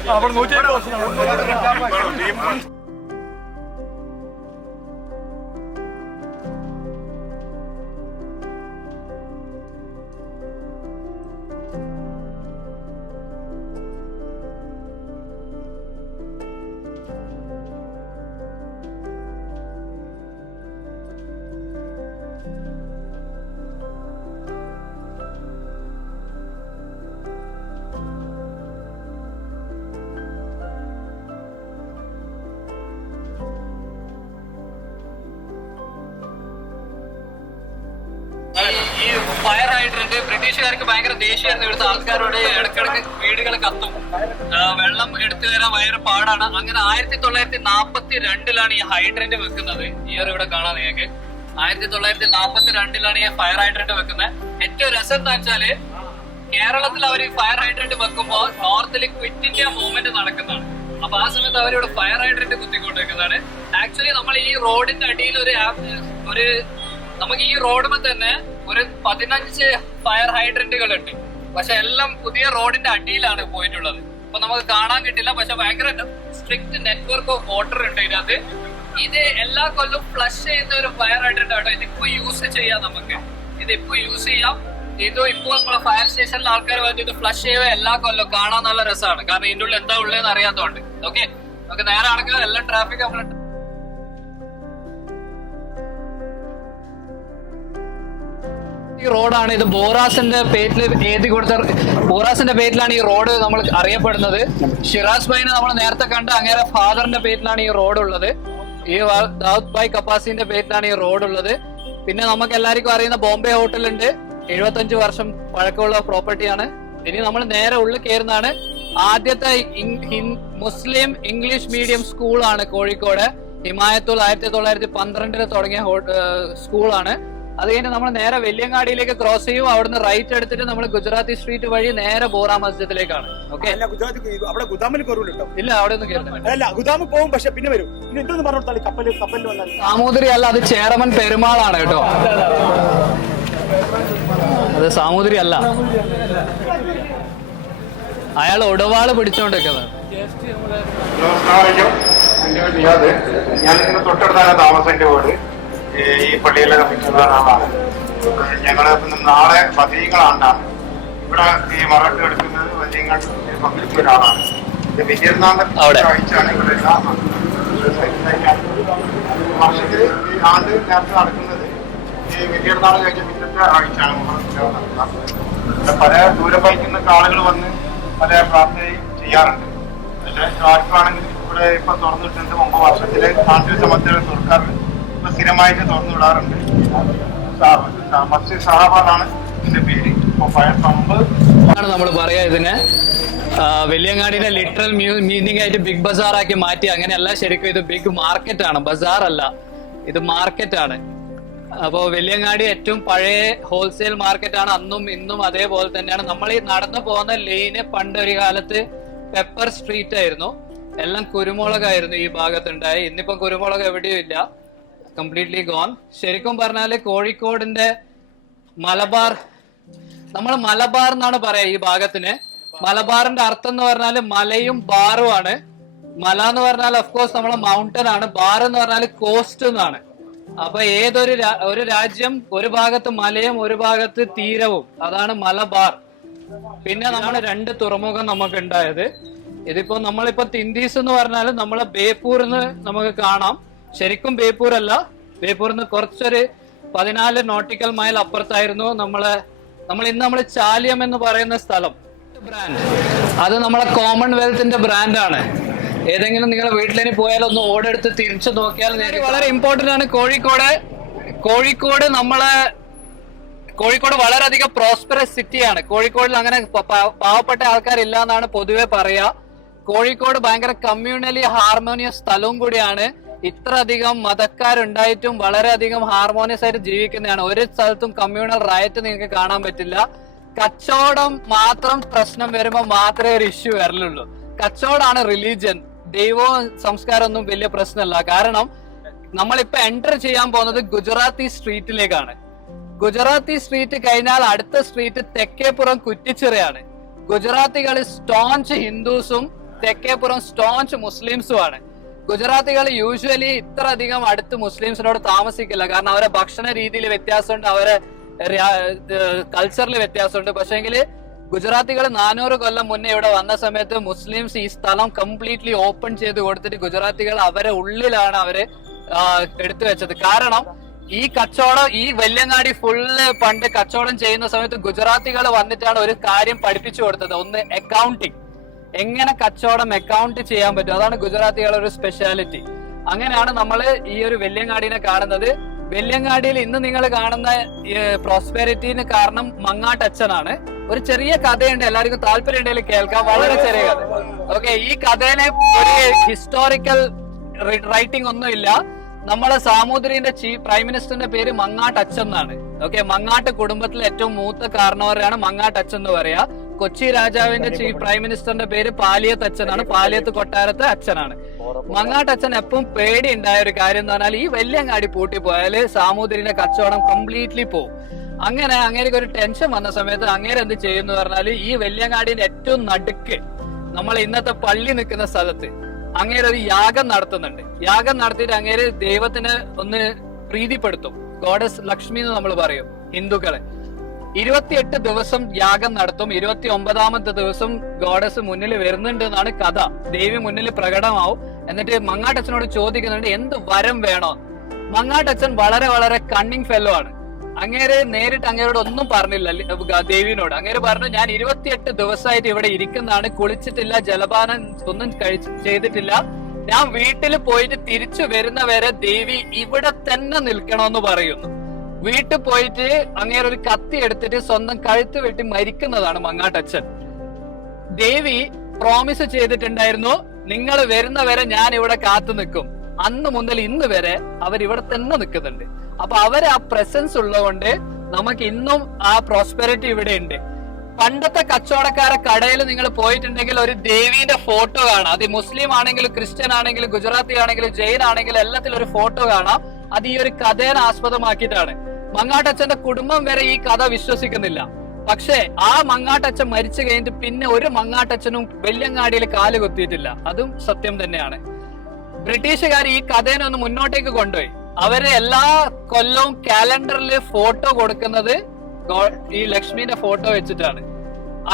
ഈ ഫയർ ഹൈഡ്രന്റ് ബ്രിട്ടീഷുകാർക്ക് ഭയങ്കര ദേഷ്യമായിരുന്നു. ഇവിടുത്തെ ആൾക്കാരോട് ഇടക്കിടക്ക് വീടുകൾ കത്തും, വെള്ളം എടുത്തു തരാൻ ഭയങ്കര പാടാണ്. അങ്ങനെ 1942 ഈ ഹൈഡ്രന്റ് വെക്കുന്നത്. ഈ ഒരു ഇവിടെ കാണാം നിങ്ങൾക്ക്. 1942 ഈ ഫയർ ഹൈഡ്രന്റ് വെക്കുന്നത്. ഏറ്റവും രസം എന്താ വെച്ചാല് കേരളത്തിൽ അവർ ഈ ഫയർ ഹൈഡ്രന്റ് വെക്കുമ്പോൾ നോർത്തിൽ ക്വിറ്റ് ഇന്ത്യ മൂവ്മെന്റ് നടക്കുന്നതാണ്. അപ്പൊ ആ സമയത്ത് അവരിവിടെ ഫയർ ഹൈഡ്രന്റ് കുത്തിക്കൊണ്ട് വെക്കുന്നതാണ്. ആക്ച്വലി നമ്മൾ ഈ റോഡിന്റെ അടിയിൽ ഒരു നമുക്ക് ഈ റോഡുമ്പോ തന്നെ ഒരു 15 ഫയർ ഹൈഡ്രന്റുകൾ ഉണ്ട്. പക്ഷെ എല്ലാം പുതിയ റോഡിന്റെ അടിയിലാണ് പോയിട്ടുള്ളത്. അപ്പൊ നമുക്ക് കാണാൻ കിട്ടില്ല. പക്ഷെ ഭയങ്കര സ്ട്രിക്റ്റ് നെറ്റ്വർക്ക് ഓഫ് വാട്ടർ ഉണ്ട് ഇതിനകത്ത്. ഇത് എല്ലാ കൊല്ലവും ഫ്ലഷ് ചെയ്യുന്ന ഒരു ഫയർ ഹൈഡ്രന്റ് ആട്ടോ. ഇതിപ്പോ യൂസ് ചെയ്യാം, നമുക്ക് ഇതിപ്പോ യൂസ് ചെയ്യാം. ഇത് ഇപ്പോൾ നമ്മളെ ഫയർ സ്റ്റേഷനിലെ ആൾക്കാർ വന്നിട്ട് ഇത് ഫ്ലഷ് ചെയ്യുക എല്ലാ കൊല്ലവും. കാണാൻ നല്ല രസമാണ്, കാരണം ഇതിന്റെ ഉള്ളിൽ എന്താ ഉള്ളതെന്ന് അറിയാത്തതുകൊണ്ട്. ഓക്കെ, നമുക്ക് നേരെ നടക്കുക. എല്ലാം ട്രാഫിക് നമ്മൾ ഈ റോഡാണ്. ഇത് ബോറാസിന്റെ പേരിൽ എഴുതി കൊടുത്ത ബോറാസിന്റെ പേരിലാണ് ഈ റോഡ് നമ്മൾ അറിയപ്പെടുന്നത്. ഷിറാസ് ഭായിനെ നമ്മൾ നേരത്തെ കണ്ട അങ്ങനെ ഫാദറിന്റെ പേരിലാണ് ഈ റോഡ് ഉള്ളത്. ഈ ദാവൂദ് ഭായ് കപ്പാസിന്റെ പേരിലാണ് ഈ റോഡ് ഉള്ളത്. പിന്നെ നമുക്ക് എല്ലാവർക്കും അറിയുന്ന ബോംബെ ഹോട്ടൽ ഉണ്ട്. 75 വർഷം പഴക്കമുള്ള പ്രോപ്പർട്ടിയാണ്. ഇനി നമ്മൾ നേരെ ഉള്ളിൽ കയറുന്നതാണ്. ആദ്യത്തെ മുസ്ലിം ഇംഗ്ലീഷ് മീഡിയം സ്കൂളാണ് കോഴിക്കോട്. ഹിമായത്തുൽ 1912 തുടങ്ങിയ സ്കൂളാണ്. അത് കഴിഞ്ഞ് നമ്മൾ നേരെ വെല്ലിയങ്ങാടിയിലേക്ക് ക്രോസ് ചെയ്യും. അവിടുന്ന് റൈറ്റ് എടുത്തിട്ട് നമ്മൾ ഗുജറാത്തി സ്ട്രീറ്റ് വഴി നേരെ ബോറ മസ്ജിദിലേക്കാണ്. ഓക്കെ, അവിടെ ഗുദാമിൽ കയറൂല്ലോ. ഇല്ല, അവിടെ ഒന്നും കയറുന്നില്ല. അല്ല, ഗുദാമിൽ പോകും, പക്ഷെ പിന്നെ വരും. ഇനി എന്തെന്ന് പറഞ്ഞാൽ കപ്പലിൽ വന്നാൽ സാമൂതിരി അല്ല, അത് ചേരമൻ പെരുമാളാണ് കേട്ടോ. അത് സാമൂതിരി അല്ല, അയാൾ ഒടവാള് പിടിച്ചോണ്ടിരിക്കുന്നത്. ഞാനിങ്ങനെ തൊട്ടടുത്താണ് താമസം. എന്റെ വീട് ഈ പള്ളിയിലെ കമ്മിറ്റിയുള്ള ആളാണ്. ഞങ്ങള് നാളെ ബദരീങ്ങളാണ് ഇവിടെ ഈ മറട്ട് എടുക്കുന്നത്. ബദരീങ്ങൾ പങ്കെടുക്കുന്ന ഒരാളാണ്. ഇത് വിജയനാഥന്റെ ആഴ്ചയാണ് ഇവിടെ വർഷത്തില് ഈ ആണ്ട് നേരത്തെ നടക്കുന്നത്. ഈ വിജയനാഥ് കഴിഞ്ഞ പിന്നത്തെ ആഴ്ചയാണ് നടക്കുന്നത്. പല ദൂരം വഹിക്കുന്ന ആളുകൾ വന്ന് പല പ്രാർത്ഥനയും ചെയ്യാറുണ്ട്. പക്ഷെ ആർക്കാണെങ്കിൽ ഇവിടെ ഇപ്പൊ തുറന്നിട്ടുണ്ട്. 9 വർഷത്തില് ആണ്ട് സമയത്ത് തുറക്കാറുണ്ട്. ഇപ്പൊ സ്ഥിരമായിട്ട് തുറന്നു വിടാറുണ്ട്. മസ്ജിദ് സഹാബാണ് ഇതിന്റെ പേര്. നമ്മൾ പറയാ ഇതിന് വെല്ലിയങ്ങാടിനെ ലിറ്ററൽ മീനിങ് ആയിട്ട് ബിഗ് ബസാർ ആക്കി മാറ്റി. അങ്ങനെയല്ല, ശരിക്കും ഇത് ബിഗ് മാർക്കറ്റ് ആണ്, ബസാർ അല്ല, ഇത് മാർക്കറ്റ് ആണ്. അപ്പോ വെല്ലിയങ്ങാടി ഏറ്റവും പഴയ ഹോൾസെയിൽ മാർക്കറ്റ് ആണ്. അന്നും ഇന്നും അതേപോലെ തന്നെയാണ്. നമ്മൾ ഈ നടന്നു പോകുന്ന ലൈന് പണ്ട് ഒരു കാലത്ത് പെപ്പർ സ്ട്രീറ്റ് ആയിരുന്നു. എല്ലാം കുരുമുളകായിരുന്നു ഈ ഭാഗത്തുണ്ടായി. ഇന്നിപ്പം കുരുമുളക് എവിടെയും ഇല്ല, കംപ്ലീറ്റ്ലി ഗോൺ. ശരിക്കും പറഞ്ഞാല് കോഴിക്കോടിന്റെ മലബാർ, നമ്മൾ മലബാർ എന്നാണ് പറയാ ഈ ഭാഗത്തിന്. മലബാറിന്റെ അർത്ഥം എന്ന് പറഞ്ഞാല് മലയും ബാറും ആണ്. മല എന്ന് പറഞ്ഞാൽ ഓഫ്കോഴ്സ് നമ്മളെ മൗണ്ടൻ ആണ്. ബാർ എന്ന് പറഞ്ഞാൽ കോസ്റ്റ് എന്നാണ്. അപ്പൊ ഒരു രാജ്യം ഒരു ഭാഗത്ത് മലയും ഒരു ഭാഗത്ത് തീരവും, അതാണ് മലബാർ. പിന്നെ നമ്മുടെ 2 തുറമുഖം നമുക്ക് ഉണ്ടായത്. ഇതിപ്പോ നമ്മളിപ്പോ തിന്തീസ് എന്ന് പറഞ്ഞാൽ നമ്മളെ ബേപ്പൂർന്ന് നമുക്ക് കാണാം. ശരിക്കും ബേപ്പൂർ അല്ല, ബേപ്പൂരിന്ന് കുറച്ചൊരു 14 നോട്ടിക്കൽ മൈൽ അപ്പുറത്തായിരുന്നു നമ്മൾ ചാലിയം എന്ന് പറയുന്ന സ്ഥലം. ബ്രാൻഡ് അത് നമ്മളെ കോമൺവെൽത്തിന്റെ ബ്രാൻഡാണ്. ഏതെങ്കിലും നിങ്ങളുടെ വീട്ടിലേക്ക് പോയാൽ ഒന്ന് ഓടെടുത്ത് തിരിച്ചു നോക്കിയാൽ വളരെ ഇമ്പോർട്ടന്റ് ആണ്. കോഴിക്കോട് കോഴിക്കോട് വളരെയധികം പ്രോസ്പെറസ് സിറ്റിയാണ്. കോഴിക്കോടിൽ അങ്ങനെ പാവപ്പെട്ട ആൾക്കാരില്ല എന്നാണ് പൊതുവെ പറയാ. കോഴിക്കോട് ഭയങ്കര കമ്മ്യൂണലി ഹാർമോണിയസ് സ്ഥലവും കൂടിയാണ്. ഇത്ര അധികം മതക്കാരുണ്ടായിട്ടും വളരെയധികം ഹാർമോണിയസ് ആയിട്ട് ജീവിക്കുന്നതാണ്. ഒരു സ്ഥലത്തും കമ്മ്യൂണൽ റയറ്റ് നിങ്ങൾക്ക് കാണാൻ പറ്റില്ല. കച്ചവടം മാത്രം പ്രശ്നം വരുമ്പോൾ മാത്രമേ ഒരു ഇഷ്യൂ വരലുള്ളൂ. കച്ചവടമാണ് റിലീജിയൻ. ദൈവവും സംസ്കാരമൊന്നും വലിയ പ്രശ്നമല്ല. കാരണം നമ്മളിപ്പോ എൻറ്റർ ചെയ്യാൻ പോകുന്നത് ഗുജറാത്തി സ്ട്രീറ്റിലേക്കാണ്. ഗുജറാത്തി സ്ട്രീറ്റ് കഴിഞ്ഞാൽ അടുത്ത സ്ട്രീറ്റ് തെക്കേപ്പുറം കുറ്റിച്ചിറയാണ്. ഗുജറാത്തികൾ സ്റ്റോൺച്ച് ഹിന്ദുസും തെക്കേപ്പുറം സ്റ്റോൺച്ച് മുസ്ലിംസുമാണ്. ഗുജറാത്തികൾ യൂഷ്വലി ഇത്ര അധികം അടുത്ത് മുസ്ലിംസിനോട് താമസിക്കില്ല. കാരണം അവരെ ഭക്ഷണ രീതിയിൽ വ്യത്യാസമുണ്ട്, അവരെ കൾച്ചറിൽ വ്യത്യാസമുണ്ട്. പക്ഷേങ്കില് ഗുജറാത്തികൾ 400 കൊല്ലം മുന്നേ ഇവിടെ വന്ന സമയത്ത് മുസ്ലിംസ് ഈ സ്ഥലം കംപ്ലീറ്റ്ലി ഓപ്പൺ ചെയ്ത് കൊടുത്തിട്ട് ഗുജറാത്തികൾ അവരെ ഉള്ളിലാണ് അവര് എടുത്തു വെച്ചത്. കാരണം ഈ കച്ചവടം, ഈ വെല്യങ്ങാടി ഫുള്ള് പണ്ട് കച്ചവടം ചെയ്യുന്ന സമയത്ത് ഗുജറാത്തികൾ വന്നിട്ടാണ് ഒരു കാര്യം പഠിപ്പിച്ചു കൊടുത്തത്. ഒന്ന് അക്കൗണ്ടിങ്, എങ്ങനെ കച്ചവടം അക്കൗണ്ട് ചെയ്യാൻ പറ്റും. അതാണ് ഗുജറാത്തികളുടെ ഒരു സ്പെഷ്യാലിറ്റി. അങ്ങനെയാണ് നമ്മൾ ഈ ഒരു വെല്യങ്ങാടിനെ കാണുന്നത്. വെല്യങ്ങാടിയിൽ ഇന്ന് നിങ്ങൾ കാണുന്ന പ്രോസ്പെരിറ്റിന് കാരണം മങ്ങാട്ടച്ഛനാണ്. ഒരു ചെറിയ കഥയുണ്ട്, എല്ലാവർക്കും താല്പര്യം ഉണ്ടെങ്കിൽ കേൾക്കാം. വളരെ ചെറിയ കഥ. ഓക്കെ, ഈ കഥേനെ ഒരു ഹിസ്റ്റോറിക്കൽ റൈറ്റിംഗ് ഒന്നുമില്ല. നമ്മളെ സാമൂതിരിന്റെ ചീഫ് പ്രൈം മിനിസ്റ്ററിന്റെ പേര് മങ്ങാട്ടച്ഛൻ എന്നാണ്. ഓക്കെ, മങ്ങാട്ട് കുടുംബത്തിലെ ഏറ്റവും മൂത്ത കാരണവരാണ് മങ്ങാട്ടച്ഛൻ എന്ന് പറയാ. കൊച്ചി രാജാവിന്റെ ചീഫ് പ്രൈം മിനിസ്റ്ററിന്റെ പേര് പാലിയത്ത് അച്ഛനാണ്. പാലിയത്ത് കൊട്ടാരത്തെ അച്ഛനാണ്. മങ്ങാട്ടച്ഛൻ എപ്പം പേടി ഉണ്ടായ ഒരു കാര്യം എന്ന് പറഞ്ഞാൽ ഈ വെല്യങ്ങാടി പൂട്ടിപ്പോയാല് സാമൂതിരിന്റെ കച്ചവടം കംപ്ലീറ്റ്ലി പോകും. അങ്ങനെ ഒരു ടെൻഷൻ വന്ന സമയത്ത് അങ്ങേര് എന്ത് ചെയ്യുന്നു പറഞ്ഞാല് ഈ വെല്യങ്ങാടിന്റെ ഏറ്റവും നടുക്ക് നമ്മൾ ഇന്നത്തെ പള്ളി നിൽക്കുന്ന സ്ഥലത്ത് അങ്ങേര് ഒരു യാഗം നടത്തുന്നുണ്ട്. യാഗം നടത്തിയിട്ട് അങ്ങേര് ദൈവത്തിന് ഒന്ന് പ്രീതിപ്പെടുത്തും. ഗോഡസ് ലക്ഷ്മി എന്ന് നമ്മൾ പറയും ഹിന്ദുക്കളെ. 28 ദിവസം യാഗം നടത്തും. 29ാമത്തെ ദിവസം ഗോഡസ് മുന്നിൽ വരുന്നുണ്ട് എന്നാണ് കഥ. ദേവി മുന്നിൽ പ്രകടമാവും. എന്നിട്ട് മങ്ങാട്ടച്ഛനോട് ചോദിക്കുന്നുണ്ട് എന്ത് വരം വേണോ. മങ്ങാട്ടച്ഛൻ വളരെ കണ്ണിങ് ഫെല്ലോ ആണ്. അങ്ങേര് നേരിട്ട് അങ്ങേരോട് ഒന്നും പറഞ്ഞില്ല ദേവിനോട്. അങ്ങേര് പറഞ്ഞു ഞാൻ 28 ദിവസമായിട്ട് ഇവിടെ ഇരിക്കുന്നതാണ്, കുളിച്ചിട്ടില്ല, ജലപാനം ഒന്നും ചെയ്തിട്ടില്ല. ഞാൻ വീട്ടിൽ പോയിട്ട് തിരിച്ചു വരുന്നവരെ ദേവി ഇവിടെ തന്നെ നിൽക്കണമെന്ന് പറയുന്നു. വീട്ടിൽ പോയിട്ട് അങ്ങേര് ഒരു കത്തി എടുത്തിട്ട് സ്വന്തം കഴുത്ത് വെട്ടി മരിക്കുന്നതാണ് മങ്ങാട്ടച്ഛൻ. ദേവി പ്രോമിസ് ചെയ്തിട്ടുണ്ടായിരുന്നു നിങ്ങൾ വരുന്നവരെ ഞാൻ ഇവിടെ കാത്തു നിൽക്കും. അന്ന് മുതൽ ഇന്ന് വരെ അവരിവിടെ തന്നെ നിൽക്കുന്നുണ്ട്. അപ്പൊ അവര് ആ പ്രസൻസ് ഉള്ളതുകൊണ്ട് നമുക്ക് ഇന്നും ആ പ്രോസ്പെരിറ്റി ഇവിടെ ഉണ്ട്. പണ്ടത്തെ കച്ചവടക്കാരെ കടയിൽ നിങ്ങൾ പോയിട്ടുണ്ടെങ്കിൽ ഒരു ദേവീന്റെ ഫോട്ടോ കാണാം. അത് മുസ്ലിം ആണെങ്കിലും ക്രിസ്ത്യൻ ആണെങ്കിലും ഗുജറാത്തി ആണെങ്കിലും ജൈൻ ആണെങ്കിലും എല്ലാത്തിലും ഒരു ഫോട്ടോ കാണാം. അത് ഈ ഒരു കഥയെ ആസ്പദമാക്കിയിട്ടാണ്. മങ്ങാട്ടച്ഛന്റെ കുടുംബം വരെ ഈ കഥ വിശ്വസിക്കുന്നില്ല. പക്ഷേ ആ മങ്ങാട്ടച്ഛൻ മരിച്ചു കഴിഞ്ഞിട്ട് പിന്നെ ഒരു മങ്ങാട്ടച്ഛനും വെല്യങ്ങാടിയിൽ കാല് കുത്തിയിട്ടില്ല. അതും സത്യം തന്നെയാണ്. ബ്രിട്ടീഷുകാർ ഈ കഥേനെ ഒന്ന് മുന്നോട്ടേക്ക് കൊണ്ടുപോയി. അവര് എല്ലാ കൊല്ലവും കാലണ്ടറിൽ ഫോട്ടോ കൊടുക്കുന്നത് ഈ ലക്ഷ്മിന്റെ ഫോട്ടോ വെച്ചിട്ടാണ്.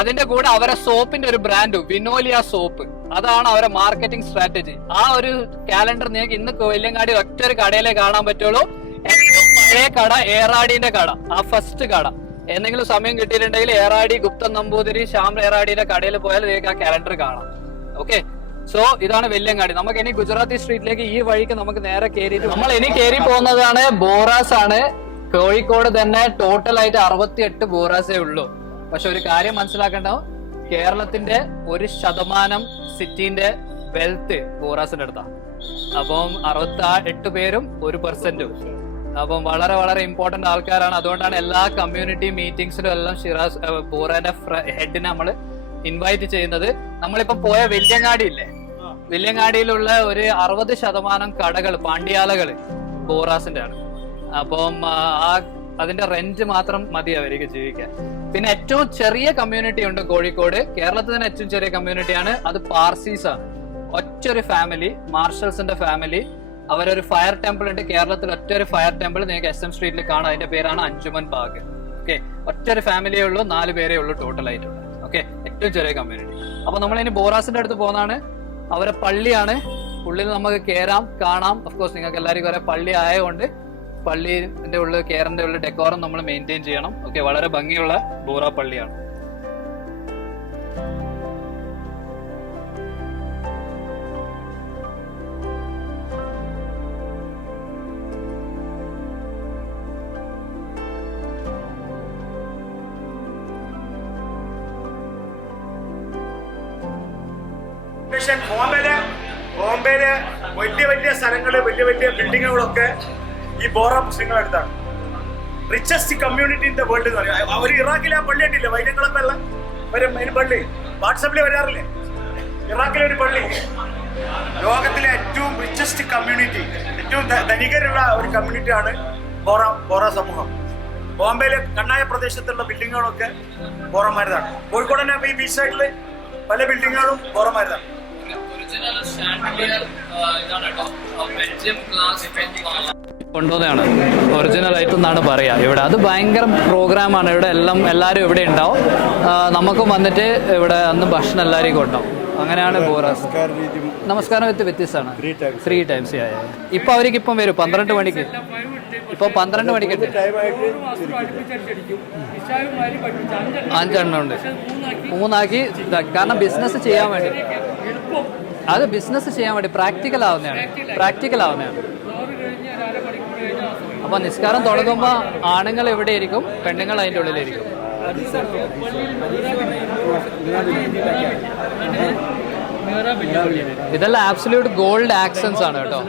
അതിന്റെ കൂടെ അവരെ സോപ്പിന്റെ ഒരു ബ്രാൻഡ് വിനോലിയ സോപ്പ്, അതാണ് അവരെ മാർക്കറ്റിംഗ് സ്ട്രാറ്റജി. ആ ഒരു കാലണ്ടർ നിങ്ങൾക്ക് ഇന്ന് വെല്യങ്ങാടി ഒറ്റ ഒരു കടയിലേ കാണാൻ പറ്റുള്ളൂ. ഏറ്റവും പഴയ കട ഏറാടിന്റെ കട, ആ ഫസ്റ്റ് കട. എന്തെങ്കിലും സമയം കിട്ടിയിട്ടുണ്ടെങ്കിൽ ഏറാടി ഗുപ്തൻ നമ്പൂതിരി ശ്യാം ഏറാടിയുടെ കടയിൽ പോയാൽ നിങ്ങൾക്ക് ആ കാലണ്ടർ കാണാം. ഓക്കെ, സോ ഇതാണ് വെല്യങ്ങാടി. നമുക്ക് ഇനി ഗുജറാത്തി സ്ട്രീറ്റിലേക്ക് ഈ വഴിക്ക് നമുക്ക് നേരെ കയറിയിട്ട് നമ്മൾ ഇനി കയറി പോകുന്നതാണ് ബോറാസ് ആണ്. കോഴിക്കോട് തന്നെ ടോട്ടൽ ആയിട്ട് 68 ബോറാസേ ഉള്ളൂ. പക്ഷെ ഒരു കാര്യം മനസ്സിലാക്കണ്ടോ, കേരളത്തിന്റെ 1% സിറ്റിന്റെ വെൽത്ത് ബോറാസിന്റെ അടുത്താണ്. അപ്പം 68 പേരും 1%. അപ്പം വളരെ ഇമ്പോർട്ടന്റ് ആൾക്കാരാണ്. അതുകൊണ്ടാണ് എല്ലാ കമ്മ്യൂണിറ്റി മീറ്റിംഗ്സിലും എല്ലാം ഷിറാസ് ബോറയുടെ ഹെഡിനെ നമ്മൾ ഇൻവൈറ്റ് ചെയ്യുന്നത്. നമ്മളിപ്പം പോയ വെല്യങ്ങാടി ഇല്ലേ, വെല്യങ്ങാടിയിലുള്ള ഒരു 60% കടകൾ പാണ്ഡ്യാലകള് ബോറാസിന്റെ ആണ്. അപ്പം അതിന്റെ റെന്റ് മാത്രം മതി അവർക്ക് ജീവിക്കാൻ. പിന്നെ ഏറ്റവും ചെറിയ കമ്മ്യൂണിറ്റി ഉണ്ട് കോഴിക്കോട്. കേരളത്തിൽ തന്നെ ഏറ്റവും ചെറിയ കമ്മ്യൂണിറ്റിയാണ് അത് പാർസീസ് ആണ്. ഒറ്റൊരു ഫാമിലി, മാർഷൽസിന്റെ ഫാമിലി. അവരൊരു ഫയർ ടെമ്പിൾ ഉണ്ട് കേരളത്തിൽ. ഒറ്റൊരു ഫയർ ടെമ്പിൾ നിങ്ങൾക്ക് SM സ്ട്രീറ്റിൽ കാണാം. അതിന്റെ പേരാണ് അഞ്ചുമൻ ബാഗ്. ഓക്കെ, ഒറ്റൊരു ഫാമിലിയേ ഉള്ളൂ, 4 പേരേ ഉള്ളൂ ടോട്ടൽ ആയിട്ടുള്ളത്. ഓക്കെ, ഏറ്റവും ചെറിയ കമ്മ്യൂണിറ്റി. അപ്പൊ നമ്മൾ ഇനി ബോറാസിന്റെ അടുത്ത് പോകുന്നതാണ്. അവരെ പള്ളിയാണ്. ഉള്ളിൽ നമുക്ക് കയറാം, കാണാം. ഓഫ്കോഴ്സ് നിങ്ങൾക്ക് എല്ലാവർക്കും ഒരേ പള്ളി ആയതുകൊണ്ട് പള്ളിന്റെ ഉള്ളിൽ കയറിന്റെ ഉള്ളിൽ ഡെക്കോറും നമ്മൾ മെയിൻറ്റെയിൻ ചെയ്യണം. ഓക്കെ, വളരെ ഭംഗിയുള്ള ബോറ പള്ളിയാണ്. പോപ്പുലേഷൻ ബോംബെയിലെ വലിയ സ്ഥലങ്ങള് വലിയ ബിൽഡിങ്ങുകളൊക്കെ ഈ ബോറ മുസ്ലിങ്ങൾ അടുത്താണ്. Richest community in the world എന്ന് പറയും. അവർ ഇറാഖിലെ ആ പള്ളി ഉണ്ടല്ലേ, വൈദ്യങ്ങളൊക്കെ ഉള്ള ഒരു മെയിൻ പള്ളി വാട്സാപ്പിൽ വരാറില്ലേ, ഇറാഖിലെ ഒരു പള്ളി. ലോകത്തിലെ ഏറ്റവും റിച്ചസ്റ്റ് കമ്മ്യൂണിറ്റി, ഏറ്റവും ധനികരുള്ള ഒരു കമ്മ്യൂണിറ്റിയാണ് ബോറ സമൂഹം. ബോംബെയിലെ കണ്ണായ പ്രദേശത്തുള്ള ബിൽഡിങ്ങുകളൊക്കെ ബോറന്മാരുതാണ്. കോഴിക്കോട് തന്നെ ഈ ബീച്ച് സൈഡില് പല ബിൽഡിങ്ങുകളും ബോറന്മാരുതാണ്. കൊണ്ടുവന്നതാണ് ഒറിജിനൽ ആയിട്ട് എന്നാണ് പറയാ. ഇവിടെ അത് ഭയങ്കര പ്രോഗ്രാമാണ്. ഇവിടെ എല്ലാവരും ഇവിടെ ഉണ്ടാവും. നമുക്കും വന്നിട്ട് ഇവിടെ അന്ന് ഭക്ഷണം എല്ലാവരെയും കൊണ്ടുപോകും. അങ്ങനെയാണ് ബോറാസ്. നമസ്കാരം വ്യത്യസ്തമാണ്. 3 times. ഇപ്പൊ അവർക്ക് ഇപ്പം വരും 12 മണിക്ക്. ഇപ്പൊ 12 മണിക്ക് 5 എണ്ണം ഉണ്ട്. 3 ആക്കി. കാരണം ബിസിനസ് ചെയ്യാൻ വേണ്ടി, അത് ബിസിനസ് ചെയ്യാൻ വേണ്ടി പ്രാക്ടിക്കൽ ആവുന്നതാണ്. അപ്പൊ നിസ്കാരം തുടങ്ങുമ്പോ ആണുങ്ങൾ എവിടെ ഇരിക്കും, പെണ്ണുങ്ങൾ അതിന്റെ ഉള്ളിലിരിക്കും. ഇതെല്ലാം ആബ്സല്യൂട്ട് ഗോൾഡ് ആക്സൻസ് ആണ് കേട്ടോ.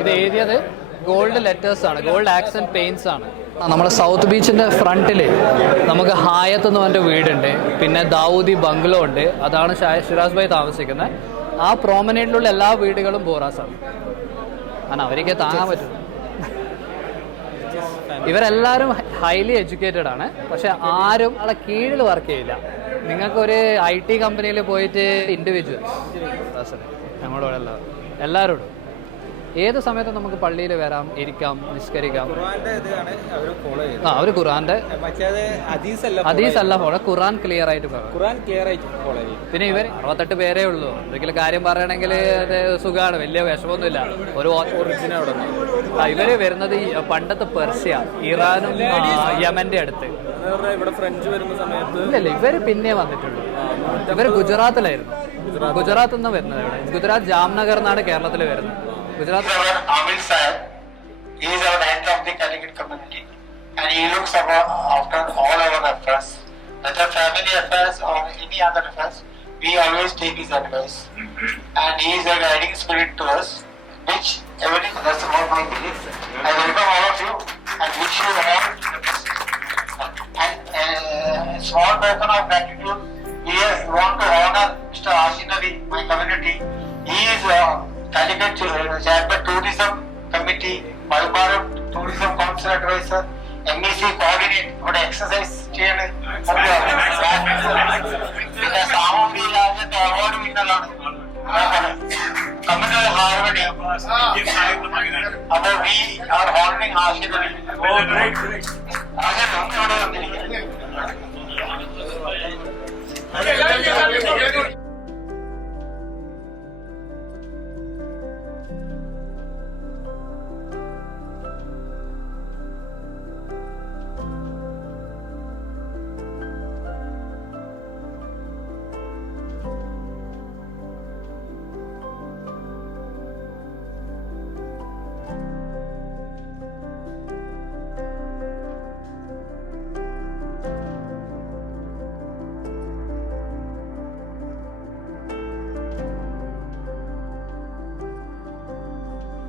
ഇത് എഴുതിയത് ഗോൾഡ് ലെറ്റേഴ്സ് ആണ്, ഗോൾഡ് ആക്സന്റ് പെയിന്റ്സ് ആണ്. നമ്മുടെ സൗത്ത് ബീച്ചിന്റെ ഫ്രണ്ടില് നമുക്ക് ഹായത്ത് എന്ന് പറഞ്ഞ വീടുണ്ട്, പിന്നെ ദാവൂദി ബംഗ്ലോ ഉണ്ട്. അതാണ് ഷിറാസ് ഭായ് താമസിക്കുന്നത്. ആ പ്രോമനേറ്റിലുള്ള എല്ലാ വീടുകളും ബോറാസാണ്. കാരണം അവർക്ക് താങ്ങാൻ പറ്റും. ഇവരെല്ലാവരും ഹൈലി എഡ്യൂക്കേറ്റഡ് ആണ്. പക്ഷെ ആരും ആളെ കീഴിൽ വർക്ക് ചെയ്യില്ല. നിങ്ങൾക്കൊരു IT കമ്പനിയിൽ പോയിട്ട് ഇൻഡിവിജ്വൽ നമ്മളോട് എല്ലാവരോടും ഏത് സമയത്തും നമുക്ക് പള്ളിയിൽ വരാം, ഇരിക്കാം, നിസ്കരിക്കാം. അവര് ഖുറാന്റെ ഹദീസ് അല്ല ഫോളോ, ഖുറാൻ ക്ലിയർ ആയിട്ട് ഫോളോ. പിന്നെ ഇവർ 68 പേരേ ഉള്ളൂ. എന്തെങ്കിലും കാര്യം പറയണമെങ്കിൽ അത് സുഖമാണ്, വലിയ വിഷമൊന്നുമില്ല. ഒരു ഒറിജിനൽ ഇവര് വരുന്നത് പണ്ടത്തെ പെർഷ്യ, ഇറാനും യമന്റെ അടുത്ത്. ഇല്ലല്ല, ഇവര് പിന്നെ വന്നിട്ടുള്ളൂ. ഇവര് ഗുജറാത്തിലായിരുന്നു. ഗുജറാത്ത് നിന്ന് വരുന്നത്. ഇവിടെ ഗുജറാത്ത് ജാംനഗർ എന്നാണ് കേരളത്തിൽ വരുന്നത്. Gujarat Amir Sahib, he is our head of the Calicut community, and he looks after all our affairs, whether family affairs or any other affairs. We always take his advice, and he is a guiding spirit to us, which everything. That's about my belief. I welcome all of you and wish you all the best. And small token of gratitude, we want to honor Mr. Ashin Ali, my community. He is Calicut Chairman Tourism Committee, Malbaram Tourism Council Advisor, MEC Coordinator, or exercise chair. പിന്നെ സാമൂഹിക award വിന്നറാണ്. communal harmony. അപ്പോൾ we are honoring Ashin Ali. Oh, great. Ashin, ഇവിടെ വന്നിരിക്കുന്നു.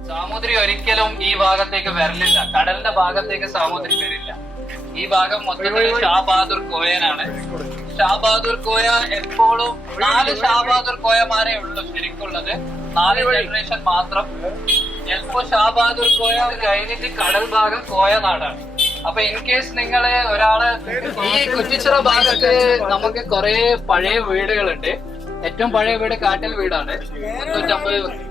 സാമൂതിരി ഒരിക്കലും ഈ ഭാഗത്തേക്ക് വരലില്ല. കടലിന്റെ ഭാഗത്തേക്ക് സാമൂതിരി വരില്ല. ഈ ഭാഗം മൊത്തത്തിൽ ഷാബഹാദൂർ കോയനാണ്. ഷാബഹാദൂർ കോയ എപ്പോഴും 4 ഷാബഹാദൂർ കോയമാരേ ഉള്ളൂ ശരിക്കുള്ളത്. 4 ജനറേഷൻ മാത്രം. ചിലപ്പോ ഷാബഹാദൂർ കോയ കഴിഞ്ഞിട്ട് കടൽ ഭാഗം കോയ നാടാണ്. അപ്പൊ ഇൻ കേസ് നിങ്ങള് ഒരാള് ഈ കുറ്റിച്ചിറ ഭാഗത്ത് നമുക്ക് കുറെ പഴയ വീടുകളുണ്ട്. ഏറ്റവും പഴയ വീട് കാട്ടൽ വീടാണ്. 350.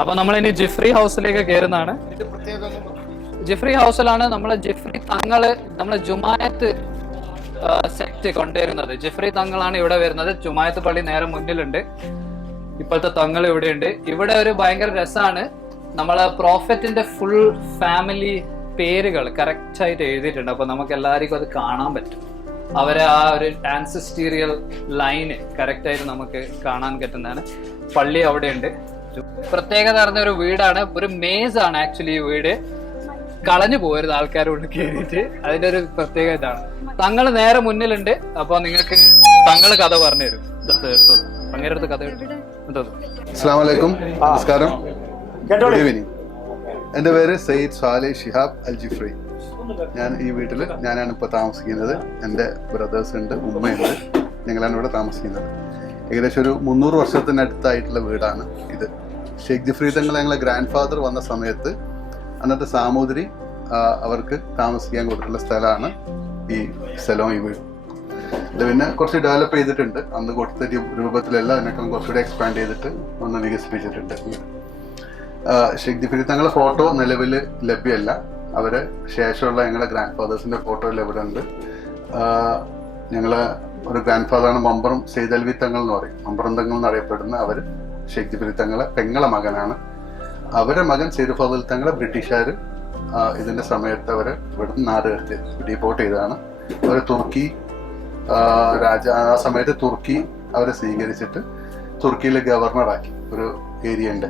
അപ്പൊ നമ്മൾ ഇനി ജിഫ്രി ഹൗസിലേക്ക് കയറുന്നതാണ്. ജിഫ്രി ഹൗസിലാണ് നമ്മളെ ജിഫ്രി തങ്ങള് നമ്മളെ ജുമായത്ത് സെക്ട് കൊണ്ടുവരുന്നത്. ജിഫ്രി തങ്ങളാണ് ഇവിടെ വരുന്നത്. ജുമായത്ത് പള്ളി നേരെ മുന്നിലുണ്ട്. ഇപ്പോഴത്തെ തങ്ങൾ ഇവിടെയുണ്ട്. ഇവിടെ ഒരു ഭയങ്കര രസമാണ്. നമ്മളെ പ്രോഫറ്റിന്റെ ഫുൾ ഫാമിലി പേരുകൾ കറക്റ്റ് ആയിട്ട് എഴുതിയിട്ടുണ്ട്. അപ്പൊ നമുക്ക് എല്ലാവർക്കും അത് കാണാൻ പറ്റും. അവരെ ആ ഒരു ആൻസിസ്റ്റീരിയൽ ലൈന് കറക്റ്റായിട്ട് നമുക്ക് കാണാൻ പറ്റുന്നതാണ്. പള്ളി അവിടെയുണ്ട്. പ്രത്യേകത അറിഞ്ഞ ഒരു വീടാണ്, ഒരു മേസാണ് ആക്ച്വലി ഈ വീട്. കളഞ്ഞു പോകരുത് ആൾക്കാരോട് കയറിയിട്ട്, അതിന്റെ ഒരു പ്രത്യേക ഇതാണ്. തങ്ങൾ നേരെ മുന്നിലുണ്ട്, അപ്പൊ നിങ്ങൾക്ക് തങ്ങൾ കഥ പറഞ്ഞു തരും. അങ്ങേരുടെ അടുത്ത് കഥ കേട്ടോ. അസ്സലാമു അലൈക്കും, നമസ്കാരം, ഗുഡ് ഈവനിങ്. എൻ്റെ പേര് സയ്യിദ് സാലിഹ് ഷിഹാബ് അൽ ജിഫ്രി. ഞാൻ ഈ വീട്ടിൽ ഞാനാണ് ഇപ്പോൾ താമസിക്കുന്നത്. എൻ്റെ ബ്രദേഴ്സ് ഉണ്ട്, ഉമ്മയുണ്ട്, ഞങ്ങളാണ് ഇവിടെ താമസിക്കുന്നത്. ഏകദേശം ഒരു 300 വർഷത്തിനടുത്തായിട്ടുള്ള വീടാണ് ഇത്. ഷെയ്ഖ് ജിഫ്രി തങ്ങൾ ഞങ്ങളെ ഗ്രാൻഡ് ഫാദർ വന്ന സമയത്ത് അന്നത്തെ സാമൂതിരി അവർക്ക് താമസിക്കാൻ കൊടുത്തുള്ള സ്ഥലമാണ് ഈ സ്ഥലവും ഈ വീട്. ഇത് പിന്നെ കുറച്ച് ഡെവലപ്പ് ചെയ്തിട്ടുണ്ട്. അന്ന് കൊടുത്ത രൂപത്തിലല്ല, അതിനൊക്കെ കുറച്ചുകൂടി എക്സ്പാൻഡ് ചെയ്തിട്ട് ഒന്ന് വികസിപ്പിച്ചിട്ടുണ്ട്. ഷെയ്ഖ് ജിഫ്രി തങ്ങളുടെ ഫോട്ടോ നിലവിൽ ലഭ്യമല്ല. അവരെ ശേഷമുള്ള ഞങ്ങളുടെ ഗ്രാൻഡ് ഫാദേഴ്സിന്റെ ഫോട്ടോ എല്ലാം ഇവിടെ ഉണ്ട്. ഞങ്ങളെ ഒരു ഗ്രാൻഡ് ഫാദറാണ് മമ്പറം സെയ്ദ് അൽവി തങ്ങൾ എന്ന് പറയും. മമ്പറം തങ്ങൾ എന്നറിയപ്പെടുന്ന അവർ ഷെയ്ഖ് ജിഫ്രി തങ്ങളെ പെങ്ങളെ മകനാണ്. അവരെ മകൻ സെയ്ദ് ഫാദിൽ തങ്ങളെ ബ്രിട്ടീഷുകാർ ഇതിന്റെ സമയത്ത് അവരെ ഇവിടുന്ന് നാട് കടത്തി ഡീപ്പോർട്ട് ചെയ്തതാണ്. അവർ തുർക്കി ആ സമയത്ത് തുർക്കി അവരെ സ്വീകരിച്ചിട്ട് തുർക്കിയിലെ ഗവർണറാക്കി. ഒരു ഏരിയ ഉണ്ട്,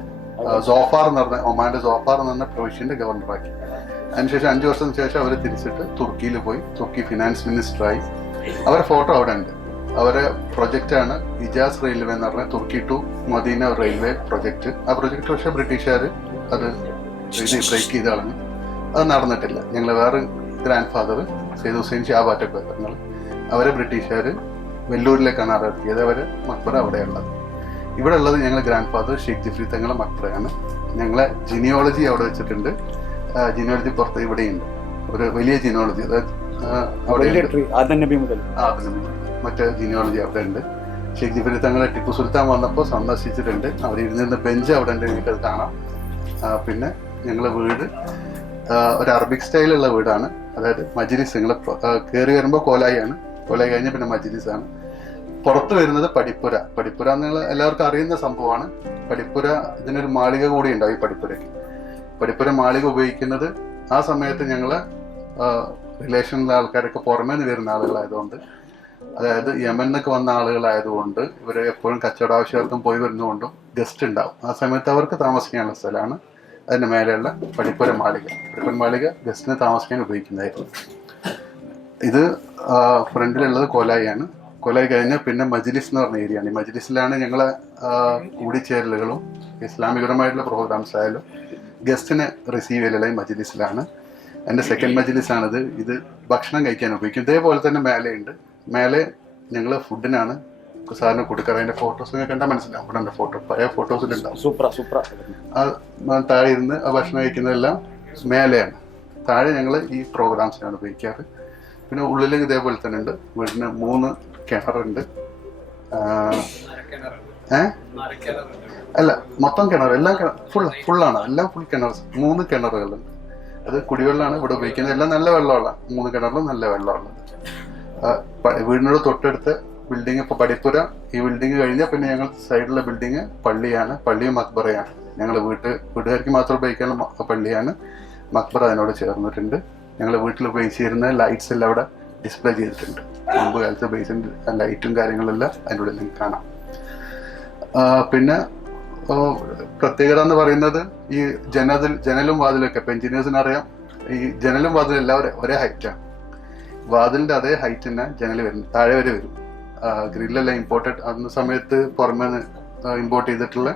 സോഫാർ എന്ന് പറഞ്ഞ, ഒമാന്റെ സോഫാർ എന്ന് പറഞ്ഞ പ്രൊവിഷ്യന്റെ ഗവർണറാക്കി. അതിനുശേഷം 5 വർഷത്തിന് ശേഷം അവർ തിരിച്ചിട്ട് തുർക്കിയിൽ പോയി തുർക്കി ഫിനാൻസ് മിനിസ്റ്ററായി. അവരെ ഫോട്ടോ അവിടെ ഉണ്ട്. അവരെ പ്രൊജക്റ്റാണ് ഇജാസ് റെയിൽവേ എന്ന് പറഞ്ഞ തുർക്കി ടു മദീന റെയിൽവേ പ്രൊജക്ട്. ആ പ്രൊജക്ട് പക്ഷെ ബ്രിട്ടീഷുകാർ അത് ബ്രേക്ക് ചെയ്ത് കളഞ്ഞു. അത് നടന്നിട്ടില്ല. ഞങ്ങൾ വേറെ ഗ്രാൻഡ് ഫാദർ സെയ്ദ് ഹുസൈൻ ഷാബാറ്റൊക്കെ തങ്ങൾ, അവരെ ബ്രിട്ടീഷുകാർ വെല്ലൂരിലേക്കാണ് ഇറക്കിയത്. അവരെ മക്ബറ അവിടെയുള്ളത്. ഇവിടെ ഉള്ളത് ഞങ്ങളുടെ ഗ്രാൻഡ് ഫാദർ ഷെയ്ഖ് ജിഫ്രി തങ്ങളെ മക്ബറയാണ്. ഞങ്ങളെ ജിനിയോളജി അവിടെ വെച്ചിട്ടുണ്ട്. ജിനിയോളജി പുറത്ത് ഇവിടെയുണ്ട്, ഒരു വലിയ ജിനിയോളജി. അതായത് മറ്റേ ജിനിയോളജി അവിടെ ഉണ്ട്. ഷെയ്ഖ് ജിഫ്രി തങ്ങളെ ടിപ്പു സുൽത്താൻ വന്നപ്പോൾ സന്ദർശിച്ചിട്ടുണ്ട്. അവർ ഇരുന്നിരുന്ന ബെഞ്ച് അവിടെ ഉണ്ട്, എനിക്കത് കാണാം. പിന്നെ ഞങ്ങളെ വീട് ഒരു അറബിക് സ്റ്റൈലുള്ള വീടാണ്. അതായത് മജ്ലിസ്, നിങ്ങൾ കയറി വരുമ്പോൾ കോലായിയാണ്, കോലായി കഴിഞ്ഞാൽ പിന്നെ മജ്ലിസാണ്. പുറത്ത് വരുന്നത് പടിപ്പുര. പടിപ്പുര നിങ്ങൾ എല്ലാവർക്കും അറിയുന്ന സംഭവമാണ്. പടിപ്പുര, ഇതിനൊരു മാളിക കൂടി ഉണ്ടാവും ഈ പടിപ്പുരയ്ക്ക്. പടിപ്പുര മാളിക ഉപയോഗിക്കുന്നത് ആ സമയത്ത് ഞങ്ങളെ റിലേഷനിലെ ആൾക്കാരൊക്കെ പുറമേ നിന്ന് വരുന്ന ആളുകളായതുകൊണ്ട്, അതായത് യമനിന്നൊക്കെ വന്ന ആളുകളായതുകൊണ്ട്, ഇവർ എപ്പോഴും കച്ചവട ആവശ്യമാർക്കും പോയി വരുന്നതുകൊണ്ടും ഗസ്റ്റ് ഉണ്ടാവും. ആ സമയത്ത് അവർക്ക് താമസിക്കാനുള്ള സ്ഥലമാണ് അതിൻ്റെ മേലെയുള്ള പടിപ്പുര മാളിക. പടിപ്പുര മാളിക ഗസ്റ്റിന് താമസിക്കാൻ ഉപയോഗിക്കുന്നതായിരുന്നു. ഇത് ഫ്രണ്ടിലുള്ളത് കോലായിയാണ്. കൊലായി കഴിഞ്ഞാൽ പിന്നെ മജ്ലിസ് എന്ന് പറഞ്ഞ ഏരിയയാണ്. ഈ മജ്ലിസിലാണ് ഞങ്ങളെ കൂടിച്ചേരലുകളും ഇസ്ലാമികപരമായിട്ടുള്ള പ്രോഗ്രാംസ് ആയാലും ഗസ്റ്റിനെ റിസീവ് ചെയ്യലുള്ള ഈ മജ്ലിസിലാണ്. എൻ്റെ സെക്കൻഡ് മജ്ലിസാണിത്. ഇത് ഭക്ഷണം കഴിക്കാൻ ഉപയോഗിക്കും. ഇതേപോലെ തന്നെ മേലെയുണ്ട്. മേലെ ഞങ്ങൾ ഫുഡിനാണ് സാറിന് കൊടുക്കാറ്. അതിൻ്റെ ഫോട്ടോസ് കണ്ടാൽ മനസ്സിലാവും. ഇവിടെ ഉണ്ട് ഫോട്ടോ, പഴയ ഫോട്ടോസിലുണ്ടാവും. താഴെ ഇരുന്ന് ആ ഭക്ഷണം കഴിക്കുന്നതെല്ലാം മേലെയാണ്. താഴെ ഞങ്ങൾ ഈ പ്രോഗ്രാംസിനാണ് ഉപയോഗിക്കാറ്. പിന്നെ ഉള്ളിൽ ഇതേപോലെ തന്നെ ഉണ്ട്. വീടിന് 3 കിണറുണ്ട്. അല്ല, മൊത്തം കിണർ, എല്ലാം ഫുള്ളാണ്, എല്ലാം ഫുൾ കിണർ. 3 കിണറുകളുണ്ട്. അത് കുടിവെള്ളമാണ് ഇവിടെ ഉപയോഗിക്കുന്നത്. എല്ലാം നല്ല വെള്ളമുള്ള 3 കിണറിലും നല്ല വെള്ളമുള്ളത്. വീടിനോട് തൊട്ടടുത്ത് ബിൽഡിംഗ്, ഇപ്പോൾ പടിപ്പുര ഈ ബിൽഡിംഗ് കഴിഞ്ഞാൽ പിന്നെ ഞങ്ങൾ സൈഡിലെ ബിൽഡിംഗ് പള്ളിയാണ്. പള്ളിയും മക്ബറയാണ്. ഞങ്ങൾ വീട്ടുകാർക്ക് മാത്രം ഉപയോഗിക്കാനുള്ള പള്ളിയാണ്. മക്ബറ അതിനോട് ചേർന്നിട്ടുണ്ട്. ഞങ്ങൾ വീട്ടിൽ ഉപയോഗിച്ചിരുന്ന ലൈറ്റ്സ് എല്ലാം അവിടെ ഡിസ്പ്ലേ ചെയ്തിട്ടുണ്ട്. മുമ്പ് കാലത്ത് ബേസിൻ്റെ ലൈറ്റും കാര്യങ്ങളെല്ലാം അതിൻ്റെ ഉള്ളിൽ നിങ്ങൾക്ക് കാണാം. പിന്നെ പ്രത്യേകത എന്ന് പറയുന്നത് ഈ ജനലും വാതിലൊക്കെ, ഇപ്പം എഞ്ചിനീയേഴ്സിന് അറിയാം, ഈ ജനലും വാതിലും എല്ലാവരും ഒരേ ഹൈറ്റാണ്. വാതിലിൻ്റെ അതേ ഹൈറ്റ് തന്നെ ജനൽ വരും, താഴെ വരെ വരും. ഗ്രില്ലെല്ലാം ഇമ്പോർട്ടഡ്, അന്ന സമയത്ത് പുറമേ ഇമ്പോർട്ട് ചെയ്തിട്ടുള്ള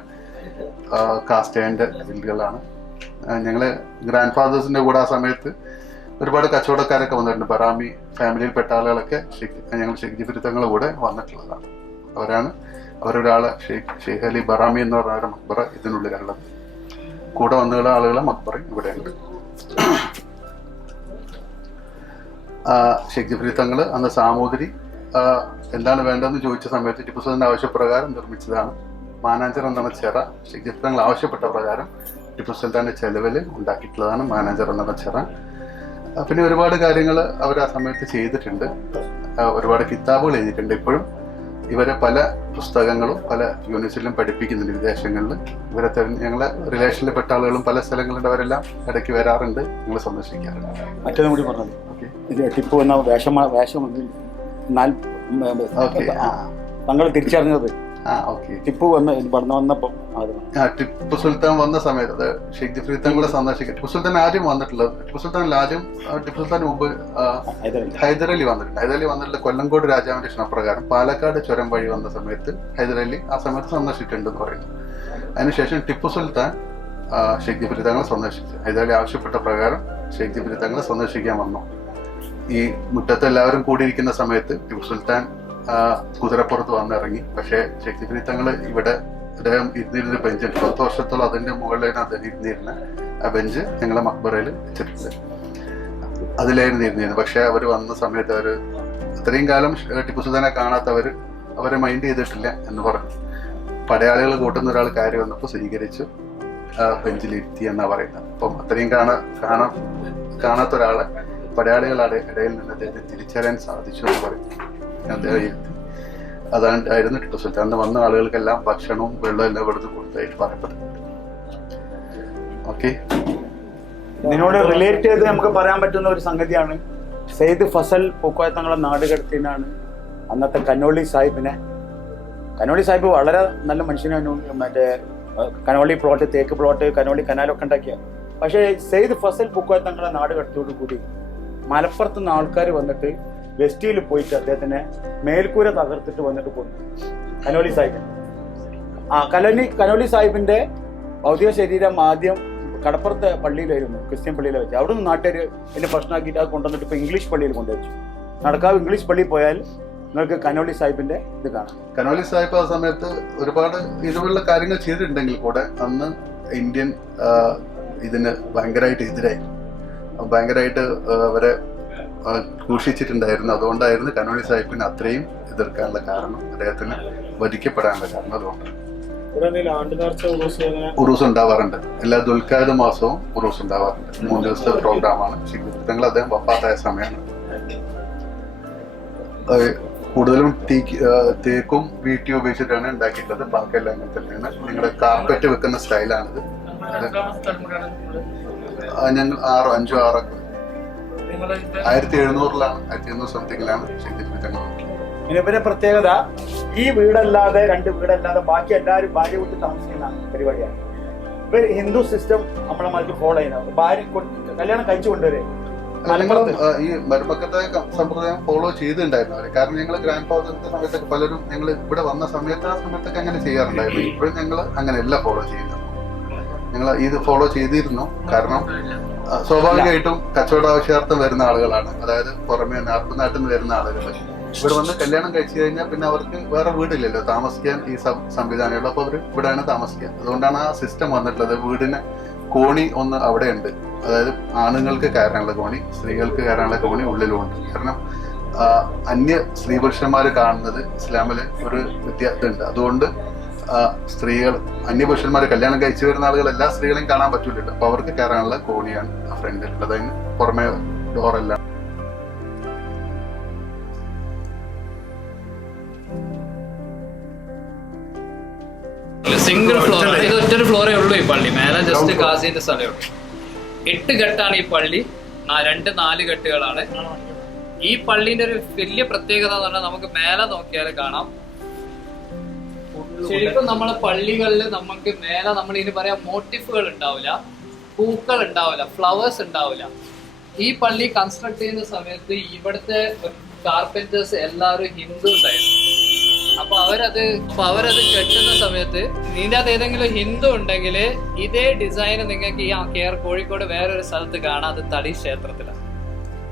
കാസ്റ്റ് അയണിൻ്റെ ഗ്രില്ലുകളാണ്. ഞങ്ങളെ ഗ്രാൻഡ് ഫാദേഴ്സിൻ്റെ കൂടെ ആ സമയത്ത് ഒരുപാട് കച്ചവടക്കാരൊക്കെ വന്നിട്ടുണ്ട്. ബറാമി ഫാമിലിയിൽപ്പെട്ട ആളുകളൊക്കെ ഞങ്ങൾ ഷെയ്ഖ് ജിഫ്രി തങ്ങളുടെ കൂടെ വന്നിട്ടുള്ളതാണ്. അവരൊരാള് ഷെയ്ഖ് അലി ബറാമി എന്ന് പറഞ്ഞ മക്ബറ ഇതിനുള്ളിലുള്ളത്. കൂടെ വന്നുള്ള ആളുകളെ മക്ബറ ഇവിടെയുണ്ട്. ഷെയ്ഖ് ജിഫ്രി തങ്ങൾ അന്ന് സാമൂതിരി എന്താണ് വേണ്ടതെന്ന് ചോദിച്ച സമയത്ത് ടിപ്പു സുൽത്താന്റെ ആവശ്യപ്രകാരം നിർമ്മിച്ചതാണ് മാനാഞ്ചർ എന്ന ചിറ. ഷെയ്ഖ് ജിഫ്രി തങ്ങൾ ആവശ്യപ്പെട്ട പ്രകാരം ടിപ്പു സുൽത്താന്റെ ചെലവിൽ ഉണ്ടാക്കിയിട്ടുള്ളതാണ് മാനാഞ്ചർ എന്ന ചിറ. പിന്നെ ഒരുപാട് കാര്യങ്ങൾ അവർ ആ സമയത്ത് ചെയ്തിട്ടുണ്ട്. ഒരുപാട് കിതാബുകൾ എഴുതിയിട്ടുണ്ട്. ഇപ്പോഴും ഇവരെ പല പുസ്തകങ്ങളും പല യൂണിവേഴ്സിറ്റിയിലും പഠിപ്പിക്കുന്നുണ്ട് വിദേശങ്ങളിൽ. ഇവരെ ഞങ്ങളെ റിലേഷനിൽപ്പെട്ട ആളുകളും പല സ്ഥലങ്ങളുണ്ട്. അവരെല്ലാം ഇടയ്ക്ക് വരാറുണ്ട്, ഞങ്ങൾ സന്ദർശിക്കാറുണ്ട്. മറ്റേതും കൂടി പറഞ്ഞത് ടിപ്പു എന്ന വേഷം താങ്കൾ തിരിച്ചറിഞ്ഞത് ഓക്കെ. ടിപ്പു വന്നപ്പോ ടിപ്പു സുൽത്താൻ വന്ന സമയത്ത് അത് ഷെയ്ഖ് ജിഫ്രി തങ്ങളെ സന്ദർശിക്കുക. ടിപ്പു സുൽത്താൻ ആദ്യം വന്നിട്ടുള്ളത് ടിപ്പു സുൽത്താൻ മുമ്പ് ഹൈദരലി വന്നിട്ടുണ്ട്. ഹൈദരലി വന്നിട്ടുള്ള കൊല്ലങ്കോട് രാജാവിന്റെ ക്ഷണപ്രകാരം പാലക്കാട് ചുരം വഴി വന്ന സമയത്ത് ഹൈദരലി ആ സമയത്ത് സന്ദർശിച്ചിട്ടുണ്ടെന്ന് പറയുന്നു. അതിനുശേഷം ടിപ്പു സുൽത്താൻ ഷെയ്ഖ് ജിഫ്രി തങ്ങളെ സന്ദർശിച്ചു. ഹൈദരലി ആവശ്യപ്പെട്ട പ്രകാരം ഷെയ്ഖ് ജിഫ്രി തങ്ങളെ സന്ദർശിക്കാൻ വന്നു. ഈ മുറ്റത്ത് എല്ലാവരും കൂടിയിരിക്കുന്ന സമയത്ത് ടിപ്പു സുൽത്താൻ കുതിരപ്പുറത്ത് വന്നിറങ്ങി. പക്ഷേ ഷെയ്ഖ് ജിഫ്രി തങ്ങൾ ഇവിടെ അദ്ദേഹം ഇരുന്നിരുന്ന ബെഞ്ച് 10 വർഷത്തോളം അതിന്റെ മുകളിലാണ് അദ്ദേഹം ഇരുന്നിരുന്ന ആ ബെഞ്ച് ഞങ്ങളെ മക്ബറയിൽ വെച്ചിട്ടുണ്ട്. അതിലായിരുന്നു ഇരുന്നിരുന്നത്. പക്ഷെ അവർ വന്ന സമയത്ത് അവർ അത്രയും കാലം ടിപ്പു സുൽത്താനെ കാണാത്തവർ അവരെ മൈൻഡ് ചെയ്തിട്ടില്ല എന്ന് പറഞ്ഞു. പടയാളികൾ കൂട്ടുന്ന ഒരാൾ കയറി വന്നപ്പോൾ സ്വീകരിച്ചു ബെഞ്ചിലിരുത്തി എന്നാ പറയുന്നത്. അപ്പം അത്രയും കാണാത്ത ഒരാളെ പടയാളികളുടെ ഇടയിൽ നിന്ന് അദ്ദേഹത്തെ തിരിച്ചറിയാൻ സാധിച്ചു എന്ന് പറയുന്നു. അദ്ദേഹം ഇരുത്തി. അതായിരുന്നു ടിപ്പു സുൽത്താൻ. അന്ന് വന്ന ആളുകൾക്കെല്ലാം ഭക്ഷണവും വെള്ളവും എല്ലാം എടുത്ത് കൊടുത്തായിട്ട് പറയപ്പെട്ടിട്ടുണ്ട്. ഓക്കെ. ഇതിനോട് റിലേറ്റ് ചെയ്ത് നമുക്ക് പറയാൻ പറ്റുന്ന ഒരു സംഗതിയാണ് സെയ്ദ് ഫസൽ പൂക്കോയ തങ്ങളെ നാടുകടത്തിനാണ് അന്നത്തെ കനോളി സാഹിബ് വളരെ നല്ല മനുഷ്യനാണ്. മറ്റേ കനോളി പ്ലോട്ട്, തേക്ക് പ്ലോട്ട്, കനോളി കനാലൊക്കെ ഉണ്ടാക്കിയ. പക്ഷേ സെയ്ദ് ഫസൽ പൂക്കോയ തങ്ങളെ നാട് കടത്തോടു കൂടി മലപ്പുറത്ത് നിന്ന് ആൾക്കാർ വന്നിട്ട് വെസ്റ്റിയിൽ പോയിട്ട് അദ്ദേഹത്തിനെ മേൽക്കൂര തകർത്തിട്ട് വന്നിട്ട് പോന്നു. കനോളി സാഹിബിന്റെ ഭൗതിക ശരീരം ആദ്യം കടപ്പുറത്തെ പള്ളിയിലായിരുന്നു, ക്രിസ്ത്യൻ പള്ളിയിൽ വെച്ച്. അവിടെ നിന്ന് നാട്ടുകാർ എന്നെ പ്രശ്നമാക്കിയിട്ട് അത് കൊണ്ടുവന്നിട്ട് ഇപ്പൊ ഇംഗ്ലീഷ് പള്ളിയിൽ കൊണ്ടുവച്ചു. നടക്കാവ് ഇംഗ്ലീഷ് പള്ളിയിൽ പോയാൽ നിങ്ങൾക്ക് കനോളി സാഹിബിന്റെ ഇത് കാണാം. കനോളി സാഹിബ് ആ സമയത്ത് ഒരുപാട് ഇതുപോലുള്ള കാര്യങ്ങൾ ചെയ്തിട്ടുണ്ടെങ്കിൽ കൂടെ അന്ന് ഇന്ത്യൻ ഇതിന് ഭയങ്കരമായിട്ട് എതിരായി, ഭയങ്കരമായിട്ട് അവരെ ഘോഷിച്ചിട്ടുണ്ടായിരുന്നു. അതുകൊണ്ടായിരുന്നു കനോളി സാഹിബിന് അത്രയും എതിർക്കാനുള്ള കാരണം, അദ്ദേഹത്തിന് വധിക്കപ്പെടാനുള്ള കാരണം. അതുകൊണ്ട് ഉറൂസ് ഉണ്ടാവാറുണ്ട്. എല്ലാ ദുൽഖാദ് മാസവും ഉറൂസ് ഉണ്ടാവാറുണ്ട്. 3 ദിവസത്തെ പ്രോഗ്രാമാണ്. ശിഖിതങ്ങൾ അദ്ദേഹം വഫാത്തായ സമയമാണ്. കൂടുതലും തേക്കും വീട്ടി ഉപയോഗിച്ചിട്ടാണ് ഉണ്ടാക്കിയിട്ടുള്ളത്. ബാക്കിയെല്ലാം അങ്ങനെ തന്നെയാണ്. നിങ്ങളുടെ കാർപ്പറ്റ് വെക്കുന്ന സ്റ്റൈലാണിത്. ഞങ്ങൾ 5-6 1700-ലാണ് 1700 സംതിങ്ങിലാണ് ശിഖിതങ്ങൾ. ഇവരെ പ്രത്യേകത ഈ വീടല്ലാതെ 2 വീടല്ലാതെ ബാക്കി എല്ലാവരും ഭാര്യ കൂട്ടി താമസിക്കുന്ന പരിപാടിയാണ്. ഇവർ ഹിന്ദു സിസ്റ്റം നമ്മളെ മാറ്റി ഫോളോ ചെയ്യുന്നത്. ഭാര്യ കല്യാണം കഴിച്ചു കൊണ്ടുവരെ ഞങ്ങളും ഈ മരുമക്കത്തെ സമ്പ്രദായം ഫോളോ ചെയ്തിട്ടുണ്ടായിരുന്നു അവര്. കാരണം ഞങ്ങൾ ഗ്രാൻഡ് ഫാദറിന്റെ സമയത്തൊക്കെ പലരും ഞങ്ങൾ ഇവിടെ വന്ന സമയത്ത് ആ സമയത്തൊക്കെ അങ്ങനെ ചെയ്യാറുണ്ടായിരുന്നു. ഇപ്പോഴും ഞങ്ങൾ അങ്ങനെയല്ല ഫോളോ ചെയ്യുന്നത്. ഞങ്ങൾ ഇത് ഫോളോ ചെയ്തിരുന്നു. കാരണം സ്വാഭാവികമായിട്ടും കച്ചവട ആവശ്യാർത്ഥം വരുന്ന ആളുകളാണ്. അതായത് പുറമേ നാട്ടിൽ നിന്ന് വരുന്ന ആളുകൾ ഇവിടെ വന്ന് കല്യാണം കഴിച്ചു കഴിഞ്ഞാൽ പിന്നെ അവർക്ക് വേറെ വീടില്ലല്ലോ താമസിക്കാൻ. ഈ സംവിധാനമുള്ളൂ. അപ്പൊ അവർ ഇവിടെയാണ് താമസിക്കുക. അതുകൊണ്ടാണ് ആ സിസ്റ്റം വന്നിട്ടുള്ളത്. വീടിന് കോണി ഒന്ന് അവിടെ ഉണ്ട്. അതായത് ആണുങ്ങൾക്ക് കയറാനുള്ള കോണി, സ്ത്രീകൾക്ക് കയറാനുള്ള കോണി ഉള്ളിലുമുണ്ട്. കാരണം അന്യ സ്ത്രീ പുരുഷന്മാർ കാണുന്നത് ഇസ്ലാമില് ഒരു വ്യത്യാസമുണ്ട്. അതുകൊണ്ട് സ്ത്രീകൾ അന്യപുരുഷന്മാർ കല്യാണം കഴിച്ചു വരുന്ന ആളുകൾ എല്ലാ സ്ത്രീകളെയും കാണാൻ പറ്റൂലല്ലോ. അപ്പൊ അവർക്ക് കയറാനുള്ള കോണിയാണ് ആ ഫ്രണ്ടിലുള്ളത്. അതിന് പുറമെ ഡോറെല്ലാം. Single floor. ഇത് ഒറ്റൊരു ഫ്ലോറേ ഉള്ളൂ ഈ പള്ളി. മേലെ ജസ്റ്റ് കാസിന്റെ സ്ഥലമേ ഉള്ളൂ. 8 ഘട്ടാണ് ഈ പള്ളി. 2-4 ഘട്ടുകളാണ്. ഈ പള്ളിന്റെ ഒരു വലിയ പ്രത്യേകത എന്ന് പറഞ്ഞാൽ നമുക്ക് മേലെ നോക്കിയാൽ കാണാം. ശരിക്കും നമ്മളെ പള്ളികളിൽ നമുക്ക് മേലെ നമ്മൾ ഇനി പറയാം മോട്ടിഫുകൾ ഉണ്ടാവില്ല, പൂക്കൾ ഉണ്ടാവില്ല, ഫ്ലവേഴ്സ് ഉണ്ടാവില്ല. ഈ പള്ളി കൺസ്ട്രക്ട് ചെയ്യുന്ന സമയത്ത് ഇവിടുത്തെ കാർപ്പൻറ്റേഴ്സ് എല്ലാവരും ഹിന്ദു ഉണ്ടായിരുന്നു. അപ്പൊ അവരത് കെട്ടുന്ന സമയത്ത് ഇതിൻ്റെ അകത്ത് ഏതെങ്കിലും ഹിന്ദു ഉണ്ടെങ്കിൽ ഇതേ ഡിസൈൻ നിങ്ങൾക്ക് ഈ കോഴിക്കോട് വേറൊരു സ്ഥലത്ത് കാണാം. അത് തളി ക്ഷേത്രത്തിലാണ്.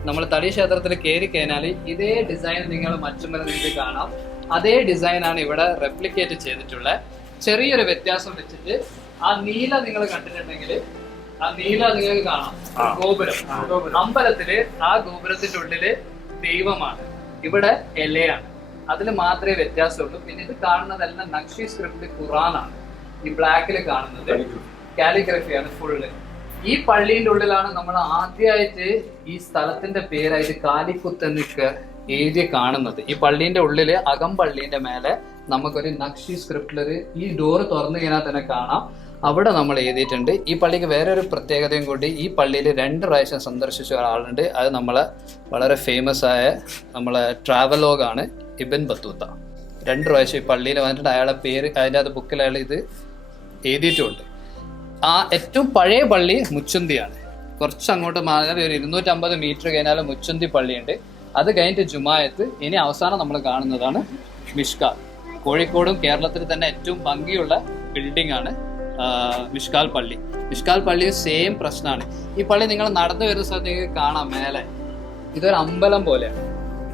നമ്മൾ തളി ക്ഷേത്രത്തിൽ കയറി കഴിഞ്ഞാൽ ഇതേ ഡിസൈൻ നിങ്ങൾ മറ്റുമല നിങ്ങൾക്ക് കാണാം. അതേ ഡിസൈനാണ് ഇവിടെ റെപ്ലിക്കേറ്റ് ചെയ്തിട്ടുള്ളത്. ചെറിയൊരു വ്യത്യാസം വെച്ചിട്ട് ആ നീല നിങ്ങൾ കണ്ടിട്ടുണ്ടെങ്കിൽ ആ നീല നിങ്ങൾക്ക് കാണാം. ഗോപുരം, അമ്പലത്തില് ആ ഗോപുരത്തിന്റെ ഉള്ളില് ദൈവമാണ്, ഇവിടെ ഇലയാണ്. അതിൽ മാത്രമേ വ്യത്യാസമുള്ളൂ. പിന്നെ ഇത് കാണുന്നതെല്ലാം നക്ഷി സ്ക്രിപ്റ്റ് ഖുറാനാണ്. ഈ ബ്ലാക്കിൽ കാണുന്നത് കാലിഗ്രഫിയാണ് ഫുള്ള്. ഈ പള്ളിയുടെ ഉള്ളിലാണ് നമ്മൾ ആദ്യമായിട്ട് ഈ സ്ഥലത്തിന്റെ പേരായിട്ട് കാലിക്കുത്ത് എന്നൊക്കെ എഴുതി കാണുന്നത്. ഈ പള്ളീന്റെ ഉള്ളില് അകംപള്ളീന്റെ മേലെ നമുക്കൊരു നക്ഷി സ്ക്രിപ്റ്റിലൊരു ഈ ഡോറ് തുറന്നു കഴിഞ്ഞാൽ തന്നെ കാണാം. അവിടെ നമ്മൾ എഴുതിയിട്ടുണ്ട്. ഈ പള്ളിക്ക് വേറൊരു പ്രത്യേകതയും കൂടി, ഈ പള്ളിയിൽ 2 പ്രാവശ്യം സന്ദർശിച്ച ഒരാളുണ്ട്. അത് നമ്മളെ വളരെ ഫേമസ് ആയ നമ്മളെ ട്രാവലോഗാണ് ഇബൻ ബത്തൂത്ത. 2 പ്രാവശ്യം ഈ പള്ളിയിൽ വന്നിട്ട് അയാളുടെ പേര് അതിൻ്റെ അത് ബുക്കിൽ അയാൾ ഇത് എഴുതിയിട്ടുമുണ്ട്. ആ ഏറ്റവും പഴയ പള്ളി മുച്ചുന്തിയാണ്. കുറച്ച് അങ്ങോട്ട് മാറി ഒരു 250 മീറ്റർ കഴിഞ്ഞാൽ മുച്ചുന്തി പള്ളിയുണ്ട്. അത് കഴിഞ്ഞിട്ട് ജുമായത്ത്. ഇനി അവസാനം നമ്മൾ കാണുന്നതാണ് മിഷ്കാൽ. കോഴിക്കോടും കേരളത്തിൽ തന്നെ ഏറ്റവും ഭംഗിയുള്ള ബിൽഡിംഗ് ആണ് മിഷ്കാൽ പള്ളി. മിഷ്കാൽ പള്ളി സെയിം പ്രശ്നമാണ്. ഈ പള്ളി നിങ്ങൾ നടന്നു വരുന്ന സ്ഥലത്ത് നിങ്ങൾക്ക് കാണാം മേലെ ഇതൊരു അമ്പലം പോലെയാണ്.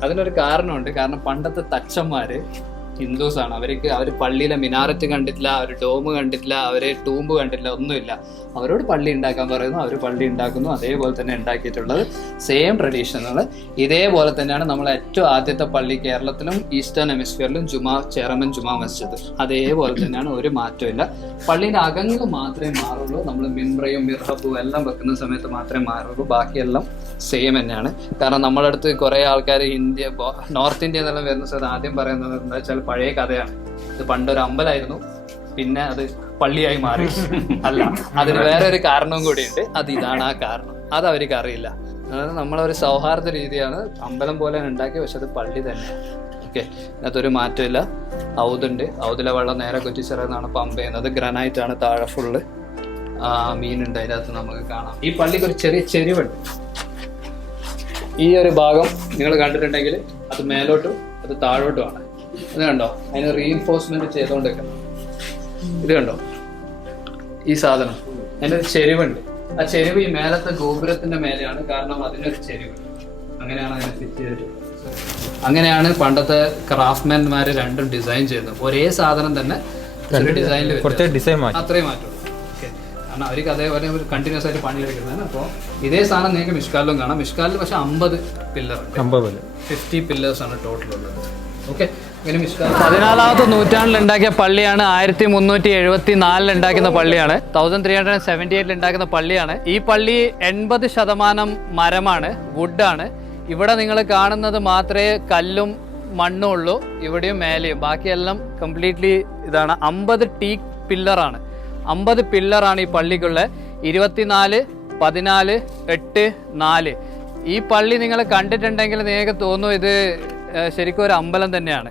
അതിനൊരു കാരണമുണ്ട്. കാരണം പണ്ടത്തെ തച്ചന്മാര് ഹിന്ദുസാണ്. അവർ പള്ളിയിലെ മിനാരറ്റ് കണ്ടിട്ടില്ല, അവർ ഡോം കണ്ടിട്ടില്ല, അവർ ടൂമ്പ് കണ്ടിട്ടില്ല, ഒന്നുമില്ല. അവരോട് പള്ളി ഉണ്ടാക്കാൻ പറയുന്നു, അവർ പള്ളി ഉണ്ടാക്കുന്നു. അതേപോലെ തന്നെ ഉണ്ടാക്കിയിട്ടുള്ളത് സെയിം ട്രഡീഷനുകൾ. ഇതേപോലെ തന്നെയാണ് നമ്മളെ ഏറ്റവും ആദ്യത്തെ പള്ളി കേരളത്തിലും ഈസ്റ്റേൺ ഹെമിസ്ഫിയറിലും ചേറമൻ ജുമാ മസ്ജിദ്. അതേപോലെ തന്നെയാണ്, ഒരു മാറ്റമില്ല. പള്ളീൻ്റെ അകങ്ങൾ മാത്രമേ മാറുള്ളൂ. നമ്മൾ മിംബ്രയും മിർഹബും എല്ലാം വെക്കുന്ന സമയത്ത് മാത്രമേ മാറുള്ളൂ. ബാക്കിയെല്ലാം സെയിം തന്നെയാണ്. കാരണം നമ്മളെ അടുത്ത് കുറേ ആൾക്കാർ നോർത്ത് ഇന്ത്യ എന്നെല്ലാം വരുന്ന സ്ഥലത്ത് ആദ്യം പറയുന്നത് എന്താ വെച്ചാൽ പഴയ കഥയാണ്. ഇത് പണ്ടൊരു അമ്പലമായിരുന്നു, പിന്നെ അത് പള്ളിയായി മാറി. അല്ല, അതിന് വേറെ ഒരു കാരണവും കൂടിയുണ്ട്. അത് ഇതാണ് ആ കാരണം. അത് അവർക്ക് അറിയില്ല. അതായത് നമ്മളൊരു സൗഹാർദ്ദ രീതിയാണ്. അമ്പലം പോലെ ഉണ്ടാക്കി, പക്ഷെ അത് പള്ളി തന്നെയാണ്. ഓക്കെ, അതിനകത്തൊരു മാറ്റമില്ല. ഔതുണ്ട്. ഔതിലെ വെള്ളം നേരെ കുറ്റിച്ചിറന്നാണ് പമ്പ് ചെയ്യുന്നത്. ഗ്രാനൈറ്റ് ആണ് താഴെ ഫുള്ള്. മീനുണ്ട് അതിനകത്ത് നമുക്ക് കാണാം. ഈ പള്ളിക്ക് ഒരു ചെറിയ ചെരിവുണ്ട്. ഈ ഒരു ഭാഗം നിങ്ങൾ കണ്ടിട്ടുണ്ടെങ്കിൽ അത് മേലോട്ടും അത് താഴോട്ടുമാണ്. ഇത് കണ്ടോ, അതിന് റീഇൻഫോഴ്സ്മെന്റ് ചെയ്തുകൊണ്ടിരിക്കണം. ഇത് കണ്ടോ, ഈ സാധനം അതിനൊരു ചെരിവുണ്ട്. ആ ചെരിവ് ഈ മേലത്തെ ഗോപുരത്തിന്റെ മേലെയാണ്. കാരണം അതിനൊരു ചെരിവ്. അങ്ങനെയാണ് അതിനെ ഫിറ്റ് ചെയ്തിട്ടുള്ളത്. അങ്ങനെയാണ് പണ്ടത്തെ ക്രാഫ്റ്റ്മാൻമാർ രണ്ടും ഡിസൈൻ ചെയ്യുന്നത്. ഒരേ സാധനം തന്നെ ഡിസൈനിൽ അത്രയും മാറ്റുള്ളൂ. ഓക്കെ, കാരണം അവർക്ക് അതേപോലെ കണ്ടിന്യൂസ് ആയിട്ട് പണിയെടുക്കുന്നതാണ്. അപ്പോൾ ഇതേ സാധനം നിങ്ങൾക്ക് മിഷ്കാലിലും കാണാം. മിഷ്കാലിൽ പക്ഷെ 50 പില്ലറുണ്ട്. 50 പില്ലേഴ്സ് ആണ് ടോട്ടൽ ഉള്ളത്. ഓക്കെ, 14ാമത്തെ നൂറ്റാണ്ടിൽ ഉണ്ടാക്കിയ പള്ളിയാണ്. 1374 ഉണ്ടാക്കുന്ന പള്ളിയാണ്. 1378 ഉണ്ടാക്കുന്ന പള്ളിയാണ്. ഈ പള്ളി 80% മരമാണ്, വുഡാണ്. ഇവിടെ നിങ്ങൾ കാണുന്നത് മാത്രമേ കല്ലും മണ്ണും ഉള്ളൂ. ഇവിടെയും മേലെയും, ബാക്കിയെല്ലാം കംപ്ലീറ്റ്ലി ഇതാണ്. 50 ടീക്ക് പില്ലറാണ്. 50 പില്ലറാണ് ഈ പള്ളിക്കുള്ള. 24, 14, 8, 4. ഈ പള്ളി നിങ്ങൾ കണ്ടിട്ടുണ്ടെങ്കിൽ നിങ്ങൾക്ക് തോന്നും ഇത് ശരിക്കും ഒരു അമ്പലം തന്നെയാണ്.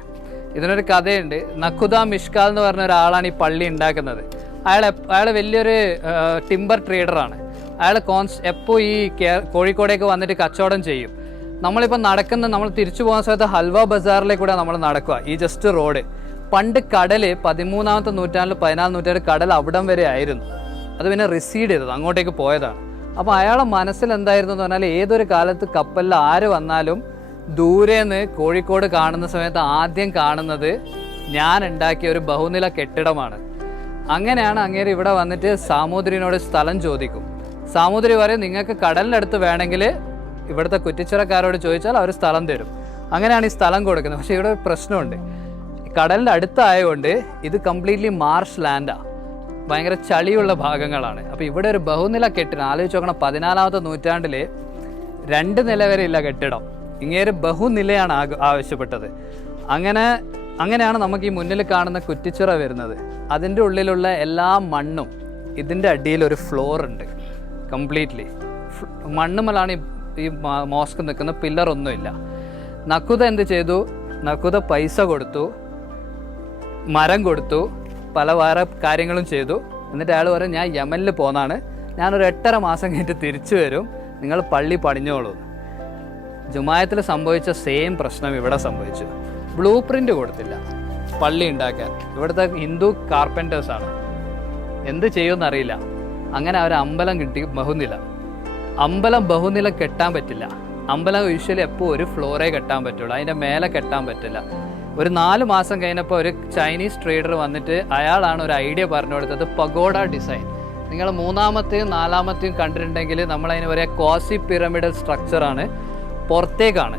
ഇതിനൊരു കഥയുണ്ട്. നഖുദ മിഷ്കാൽ എന്ന് പറഞ്ഞ ഒരാളാണ് ഈ പള്ളി ഉണ്ടാക്കുന്നത്. അയാൾ വലിയൊരു ടിമ്പർ ട്രേഡറാണ്. അയാൾ എപ്പോൾ ഈ കോഴിക്കോടേക്ക് വന്നിട്ട് കച്ചവടം ചെയ്യും. നമ്മളിപ്പോൾ നമ്മൾ തിരിച്ചു പോകുന്ന സ്ഥലത്ത് ഹൽവ ബസാറിലേക്ക് കൂടെ നമ്മൾ നടക്കുക. ഈ ജസ്റ്റ് റോഡ്. പണ്ട് കടൽ 13ാമത്തെ നൂറ്റാണ്ടിൽ 14ാം നൂറ്റാണ്ടിൽ കടൽ അവിടം വരെ ആയിരുന്നു. അത് പിന്നെ റിസീഡ് ചെയ്തത്, അങ്ങോട്ടേക്ക് പോയതാണ്. അപ്പോൾ അയാളെ മനസ്സിൽ എന്തായിരുന്നു എന്ന് പറഞ്ഞാൽ, ഏതൊരു കാലത്ത് കപ്പലിൽ ആര് വന്നാലും ദൂരേന്ന് കോഴിക്കോട് കാണുന്ന സമയത്ത് ആദ്യം കാണുന്നത് ഞാൻ ഉണ്ടാക്കിയ ഒരു ബഹുനില കെട്ടിടമാണ്. അങ്ങനെയാണ് അങ്ങേര് ഇവിടെ വന്നിട്ട് സാമൂതിരിനോട് സ്ഥലം ചോദിക്കും. സാമൂതിരി പറയും, നിങ്ങൾക്ക് കടലിനടുത്ത് വേണമെങ്കിൽ ഇവിടുത്തെ കുറ്റിച്ചിറക്കാരോട് ചോദിച്ചാൽ അവർ സ്ഥലം തരും. അങ്ങനെയാണ് ഈ സ്ഥലം കൊടുക്കുന്നത്. പക്ഷേ ഇവിടെ ഒരു പ്രശ്നമുണ്ട്. കടലിൻ്റെ അടുത്തായതുകൊണ്ട് ഇത് കംപ്ലീറ്റ്ലി മാർഷ് ലാൻഡാണ്. ഭയങ്കര ചളിയുള്ള ഭാഗങ്ങളാണ്. അപ്പോൾ ഇവിടെ ഒരു ബഹുനില കെട്ടിടം ആലോചിച്ച് നോക്കണം. 14ാമത്തെ നൂറ്റാണ്ടിൽ 2 നില വരെ ഇല്ല കെട്ടിടം. ഇങ്ങേര് ബഹുനിലയാണ് ആവശ്യപ്പെട്ടത്. അങ്ങനെയാണ് നമുക്ക് ഈ മുന്നിൽ കാണുന്ന കുറ്റിച്ചിറ വരുന്നത്. അതിൻ്റെ ഉള്ളിലുള്ള എല്ലാ മണ്ണും ഇതിൻ്റെ അടിയിൽ ഒരു ഫ്ലോർ ഉണ്ട്. കംപ്ലീറ്റ്ലി മണ്ണുമലാണ് ഈ മോസ്ക് നിൽക്കുന്ന. പില്ലറൊന്നുമില്ല. നഖുദ എന്ത് ചെയ്തു? നഖുദ പൈസ കൊടുത്തു, മരം കൊടുത്തു, പല വേറെ കാര്യങ്ങളും ചെയ്തു. എന്നിട്ട് അയാൾ പറയും, ഞാൻ യമനിൽ പോന്നാണ്, ഞാനൊരു 8.5 മാസം കഴിഞ്ഞിട്ട് തിരിച്ചു വരും, നിങ്ങൾ പള്ളി പണിഞ്ഞോളൂ. ജുമായത്തിൽ സംഭവിച്ച സെയിം പ്രശ്നം ഇവിടെ സംഭവിച്ചു. ബ്ലൂ പ്രിൻ്റ് കൊടുത്തില്ല പള്ളി ഉണ്ടാക്കാൻ. ഇവിടുത്തെ ഹിന്ദു കാർപ്പൻറ്റേഴ്സാണ്. എന്ത് ചെയ്യുമെന്നറിയില്ല. അങ്ങനെ അവർ അമ്പലം കിട്ടി ബഹുനില. അമ്പലം ബഹുനില കെട്ടാൻ പറ്റില്ല. അമ്പലം യൂഷ്വലി എപ്പോൾ ഒരു ഫ്ലോറേ കെട്ടാൻ പറ്റുള്ളൂ, അതിൻ്റെ മേലെ കെട്ടാൻ പറ്റില്ല. ഒരു 4 മാസം കഴിഞ്ഞപ്പോൾ ഒരു ചൈനീസ് ട്രേഡർ വന്നിട്ട് അയാളാണ് ഒരു ഐഡിയ പറഞ്ഞു കൊടുത്തത്, പഗോഡ ഡിസൈൻ. നിങ്ങൾ 3ാമത്തെയും 4ാമത്തെയും കണ്ടിട്ടുണ്ടെങ്കിൽ നമ്മളതിന് പറയുക ക്വാസി പിരമിഡൽ സ്ട്രക്ചറാണ്. പുറത്തേക്കാണ്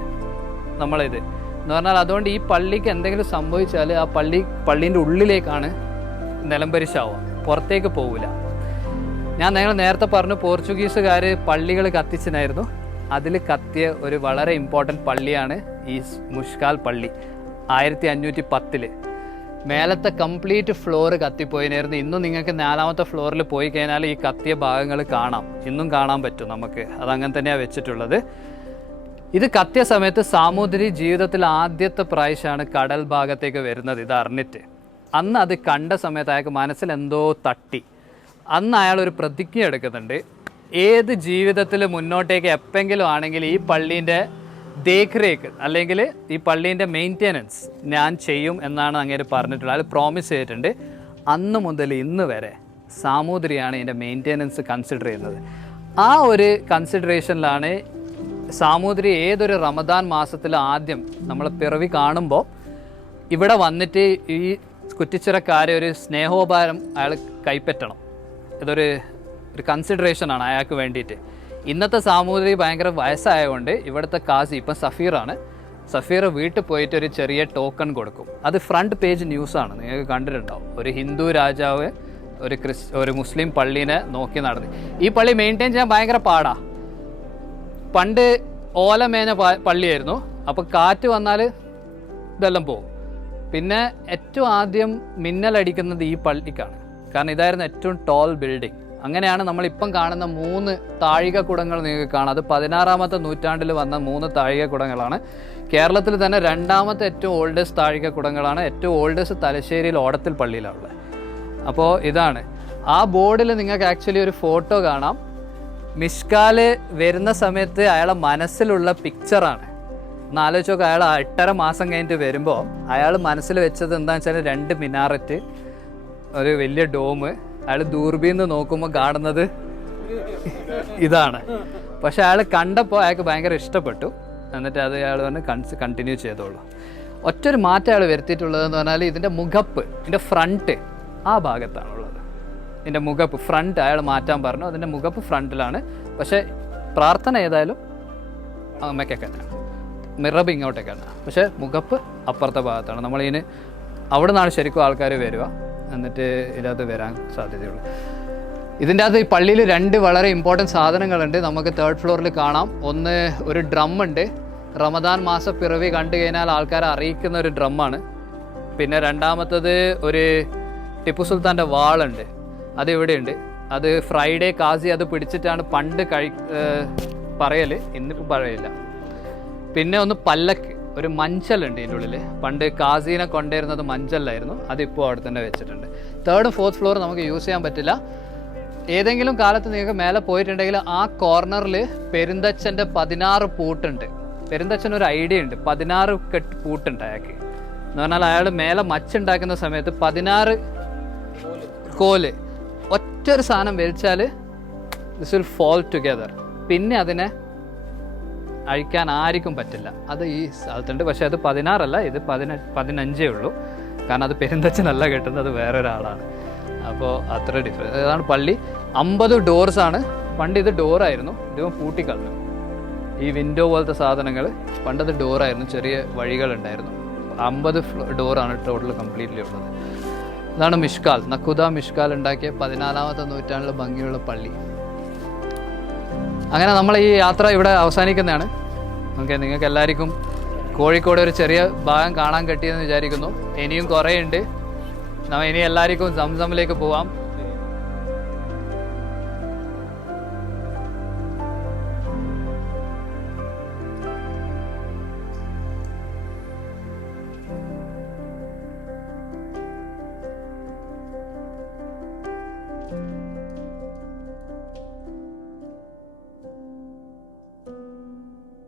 നമ്മളിത് എന്ന് പറഞ്ഞാൽ. അതുകൊണ്ട് ഈ പള്ളിക്ക് എന്തെങ്കിലും സംഭവിച്ചാൽ ആ പള്ളീൻ്റെ ഉള്ളിലേക്കാണ് നിലംപരിശാവുക, പുറത്തേക്ക് പോവില്ല. ഞാൻ നേരത്തെ പറഞ്ഞു പോർച്ചുഗീസുകാർ പള്ളികൾ കത്തിച്ചിനായിരുന്നു. അതിൽ കത്തിയ ഒരു വളരെ ഇമ്പോർട്ടൻറ്റ് പള്ളിയാണ് ഈ മുഷ്കാൽ പള്ളി. 1510 മേലത്തെ കംപ്ലീറ്റ് ഫ്ലോർ കത്തിപ്പോയിനായിരുന്നു. ഇന്നും നിങ്ങൾക്ക് 4ാമത്തെ ഫ്ലോറിൽ പോയി കഴിഞ്ഞാൽ ഈ കത്തിയ ഭാഗങ്ങൾ കാണാം, ഇന്നും കാണാൻ പറ്റും നമുക്ക്. അതങ്ങനെ തന്നെയാണ് വെച്ചിട്ടുള്ളത്. ഇത് കത്തിയ സമയത്ത് സാമൂതിരി ജീവിതത്തിൽ ആദ്യത്തെ പ്രാവശ്യമാണ് കടൽ ഭാഗത്തേക്ക് വരുന്നത് ഇത് അറിഞ്ഞിട്ട്. അന്ന് അത് കണ്ട സമയത്ത് അയാൾക്ക് മനസ്സിൽ എന്തോ തട്ടി. അന്ന് അയാൾ ഒരു പ്രതിജ്ഞ എടുക്കുന്നുണ്ട്, ഏത് ജീവിതത്തിൽ മുന്നോട്ടേക്ക് എപ്പെങ്കിലും ആണെങ്കിൽ ഈ പള്ളീൻ്റെ ദേഖ് അല്ലെങ്കിൽ ഈ പള്ളീൻ്റെ മെയിൻ്റെനൻസ് ഞാൻ ചെയ്യും എന്നാണ് അങ്ങേര് പറഞ്ഞിട്ടുള്ളത്. അയാൾ പ്രോമിസ് ചെയ്തിട്ടുണ്ട്. അന്ന് മുതൽ ഇന്ന് വരെ സാമൂതിരിയാണ് ഇതിൻ്റെ മെയിൻ്റെനൻസ് കൺസിഡർ ചെയ്യുന്നത്. ആ ഒരു കൺസിഡറേഷനിലാണ് സാമൂതിരി ഏതൊരു റമദാൻ മാസത്തിൽ ആദ്യം നമ്മൾ പിറവി കാണുമ്പോൾ ഇവിടെ വന്നിട്ട് ഈ കുറ്റിച്ചിറക്കാരെ ഒരു സ്നേഹോപഹാരം അയാൾ കൈപ്പറ്റണം. ഇതൊരു കൺസിഡറേഷനാണ് അയാൾക്ക് വേണ്ടിയിട്ട്. ഇന്നത്തെ സാമൂതിരി ഭയങ്കര വയസ്സായതുകൊണ്ട് ഇവിടുത്തെ കാസി ഇപ്പം സഫീറാണ്. സഫീർ വീട്ടിൽ പോയിട്ട് ഒരു ചെറിയ ടോക്കൺ കൊടുക്കും. അത് ഫ്രണ്ട് പേജ് ന്യൂസാണ്, നിങ്ങൾക്ക് കണ്ടിട്ടുണ്ടാവും. ഒരു ഹിന്ദു രാജാവ് ഒരു മുസ്ലിം പള്ളീനെ നോക്കി നടന്നു. ഈ പള്ളി മെയിൻറ്റെയിൻ ചെയ്യാൻ ഭയങ്കര പാടാ. പണ്ട് ഓല മേഞ്ഞ പള്ളിയായിരുന്നു. അപ്പോൾ കാറ്റ് വന്നാൽ ഇതെല്ലാം പോകും. പിന്നെ ഏറ്റവും ആദ്യം മിന്നലടിക്കുന്നത് ഈ പള്ളിക്കാണ്. കാരണം ഇതായിരുന്നു ഏറ്റവും ടോൾ ബിൽഡിംഗ്. അങ്ങനെയാണ് നമ്മളിപ്പം കാണുന്ന 3 താഴികക്കുടങ്ങൾ നിങ്ങൾക്ക് കാണാം. അത് 16ാമത്തെ നൂറ്റാണ്ടിൽ വന്ന 3 താഴികക്കുടങ്ങളാണ്. കേരളത്തിൽ തന്നെ 2ാമത്തെ ഏറ്റവും ഓൾഡസ്റ്റ് താഴികക്കുടങ്ങളാണ്. ഏറ്റവും ഓൾഡസ്റ്റ് തലശ്ശേരിയിൽ ഓടത്തിൽ പള്ളിയിലാണുള്ളത്. അപ്പോൾ ഇതാണ് ആ ബോർഡിൽ നിങ്ങൾക്ക് ആക്ച്വലി ഒരു ഫോട്ടോ കാണാം. മിഷ്കാല് വരുന്ന സമയത്ത് അയാളെ മനസ്സിലുള്ള പിക്ചറാണ്. ഒന്ന് ആലോചിച്ച് നോക്കുക, അയാൾ 8.5 മാസം കഴിഞ്ഞിട്ട് വരുമ്പോൾ അയാൾ മനസ്സിൽ വെച്ചത് എന്താണെന്ന് വെച്ചാൽ 2 മിനാററ്റ്, ഒരു വലിയ ഡോം. അയാൾ ദൂർബീന്ന് നോക്കുമ്പോൾ കാണുന്നത് ഇതാണ്. പക്ഷെ അയാൾ കണ്ടപ്പോൾ അയാൾക്ക് ഭയങ്കര ഇഷ്ടപ്പെട്ടു. എന്നിട്ട് അത് അയാൾ തന്നെ കണ്ടിന്യൂ ചെയ്തോളൂ. ഒറ്റൊരു മാറ്റം അയാൾ വരുത്തിയിട്ടുള്ളതെന്ന് പറഞ്ഞാൽ ഇതിൻ്റെ മുഖപ്പ്, ഇതിൻ്റെ ഫ്രണ്ട് ആ ഭാഗത്താണുള്ളത്. ഇതിൻ്റെ മുഖപ്പ് ഫ്രണ്ട് അയാൾ മാറ്റാൻ പറഞ്ഞു. അതിൻ്റെ മുഖപ്പ് ഫ്രണ്ടിലാണ്. പക്ഷേ പ്രാർത്ഥന ഏതായാലും അമ്മയ്ക്കൊക്കെ തന്നെയാണ്. മിറബ് ഇങ്ങോട്ടേക്കാണ്. പക്ഷേ മുഖപ്പ് അപ്പുറത്തെ ഭാഗത്താണ്. നമ്മളിതിന് അവിടെ നിന്നാണ് ശരിക്കും ആൾക്കാർ വരിക. എന്നിട്ട് ഇതിനകത്ത് വരാൻ സാധ്യതയുള്ളൂ. ഇതിൻ്റെ അകത്ത് ഈ പള്ളിയിൽ 2 വളരെ ഇമ്പോർട്ടൻറ്റ് സാധനങ്ങളുണ്ട്. നമുക്ക് 3rd ഫ്ലോറിൽ കാണാം. ഒന്ന് ഒരു ഡ്രമ്മുണ്ട്. റമദാൻ മാസ പിറവി കണ്ടു കഴിഞ്ഞാൽ ആൾക്കാരെ അറിയിക്കുന്ന ഒരു ഡ്രമ്മാണ്. പിന്നെ 2ാമത്തത് ഒരു ടിപ്പു സുൽത്താൻ്റെ വാളുണ്ട്. അത് ഇവിടെയുണ്ട്. അത് ഫ്രൈഡേ കാസി അത് പിടിച്ചിട്ടാണ് പണ്ട് പറയൽ, ഇന്നിപ്പോൾ പറയില്ല. പിന്നെ ഒന്ന് പല്ലക്ക്, ഒരു മഞ്ചലുണ്ട് ഇതിൻ്റെ ഉള്ളിൽ. പണ്ട് കാസീനെ കൊണ്ടുവരുന്നത് മഞ്ചലായിരുന്നു. അതിപ്പോൾ അവിടെ തന്നെ വെച്ചിട്ടുണ്ട്. 3rd ഉം 4th ഫ്ലോർ നമുക്ക് യൂസ് ചെയ്യാൻ പറ്റില്ല. ഏതെങ്കിലും കാലത്ത് നിങ്ങൾക്ക് മേലെ പോയിട്ടുണ്ടെങ്കിൽ ആ കോർണറിൽ പെരുന്തച്ഛൻ്റെ 16 പൂട്ടുണ്ട്. പെരുന്തച്ഛൻ ഒരു ഐഡിയ ഉണ്ട്, 16 കെട്ട് പൂട്ടുണ്ട് അയാൾക്ക്. എന്ന് പറഞ്ഞാൽ അയാൾ മേലെ മച്ചുണ്ടാക്കുന്ന സമയത്ത് 16 കോല് ഒറ്റൊരു സാധനം വലിച്ചാൽ ദിസ് വിൽ ഫോൾ ടുഗെദർ. പിന്നെ അതിനെ അഴിക്കാൻ ആർക്കും പറ്റില്ല. അത് ഈ സ്ഥലത്തുണ്ട്. പക്ഷെ അത് 16 അല്ല, ഇത് 15 ഉള്ളൂ. കാരണം അത് പെരുന്തച്ഛനല്ല കെട്ടുന്നത്, വേറൊരാളാണ്. അപ്പോൾ അത്ര ഡിഫറൻസ്. അതാണ് പള്ളി. 50 ഡോർസാണ്. പണ്ട് ഇത് ഡോറായിരുന്നു, ഇത് പൂട്ടിക്കളഞ്ഞു. ഈ വിൻഡോ പോലത്തെ സാധനങ്ങൾ പണ്ടത് ഡോറായിരുന്നു, ചെറിയ വഴികളുണ്ടായിരുന്നു. 50 ഡോറാണ് ടോട്ടൽ കംപ്ലീറ്റ്ലി ഉള്ളത്. ഇതാണ് മിഷ്കാൽ, നഖുദ മിഷ്കാൽ ഉണ്ടാക്കിയ 14ാമത്തെ നൂറ്റാണ്ടിലെ ഭംഗിയുള്ള പള്ളി. അങ്ങനെ നമ്മൾ ഈ യാത്ര ഇവിടെ അവസാനിക്കുന്നതാണ്. ഓക്കെ, നിങ്ങൾക്ക് എല്ലാവർക്കും കോഴിക്കോട് ഒരു ചെറിയ ഭാഗം കാണാൻ കിട്ടിയെന്ന് വിചാരിക്കുന്നു. ഇനിയും കുറേ ഉണ്ട്. ഇനി എല്ലാവർക്കും സംസമിലേക്ക് പോവാം.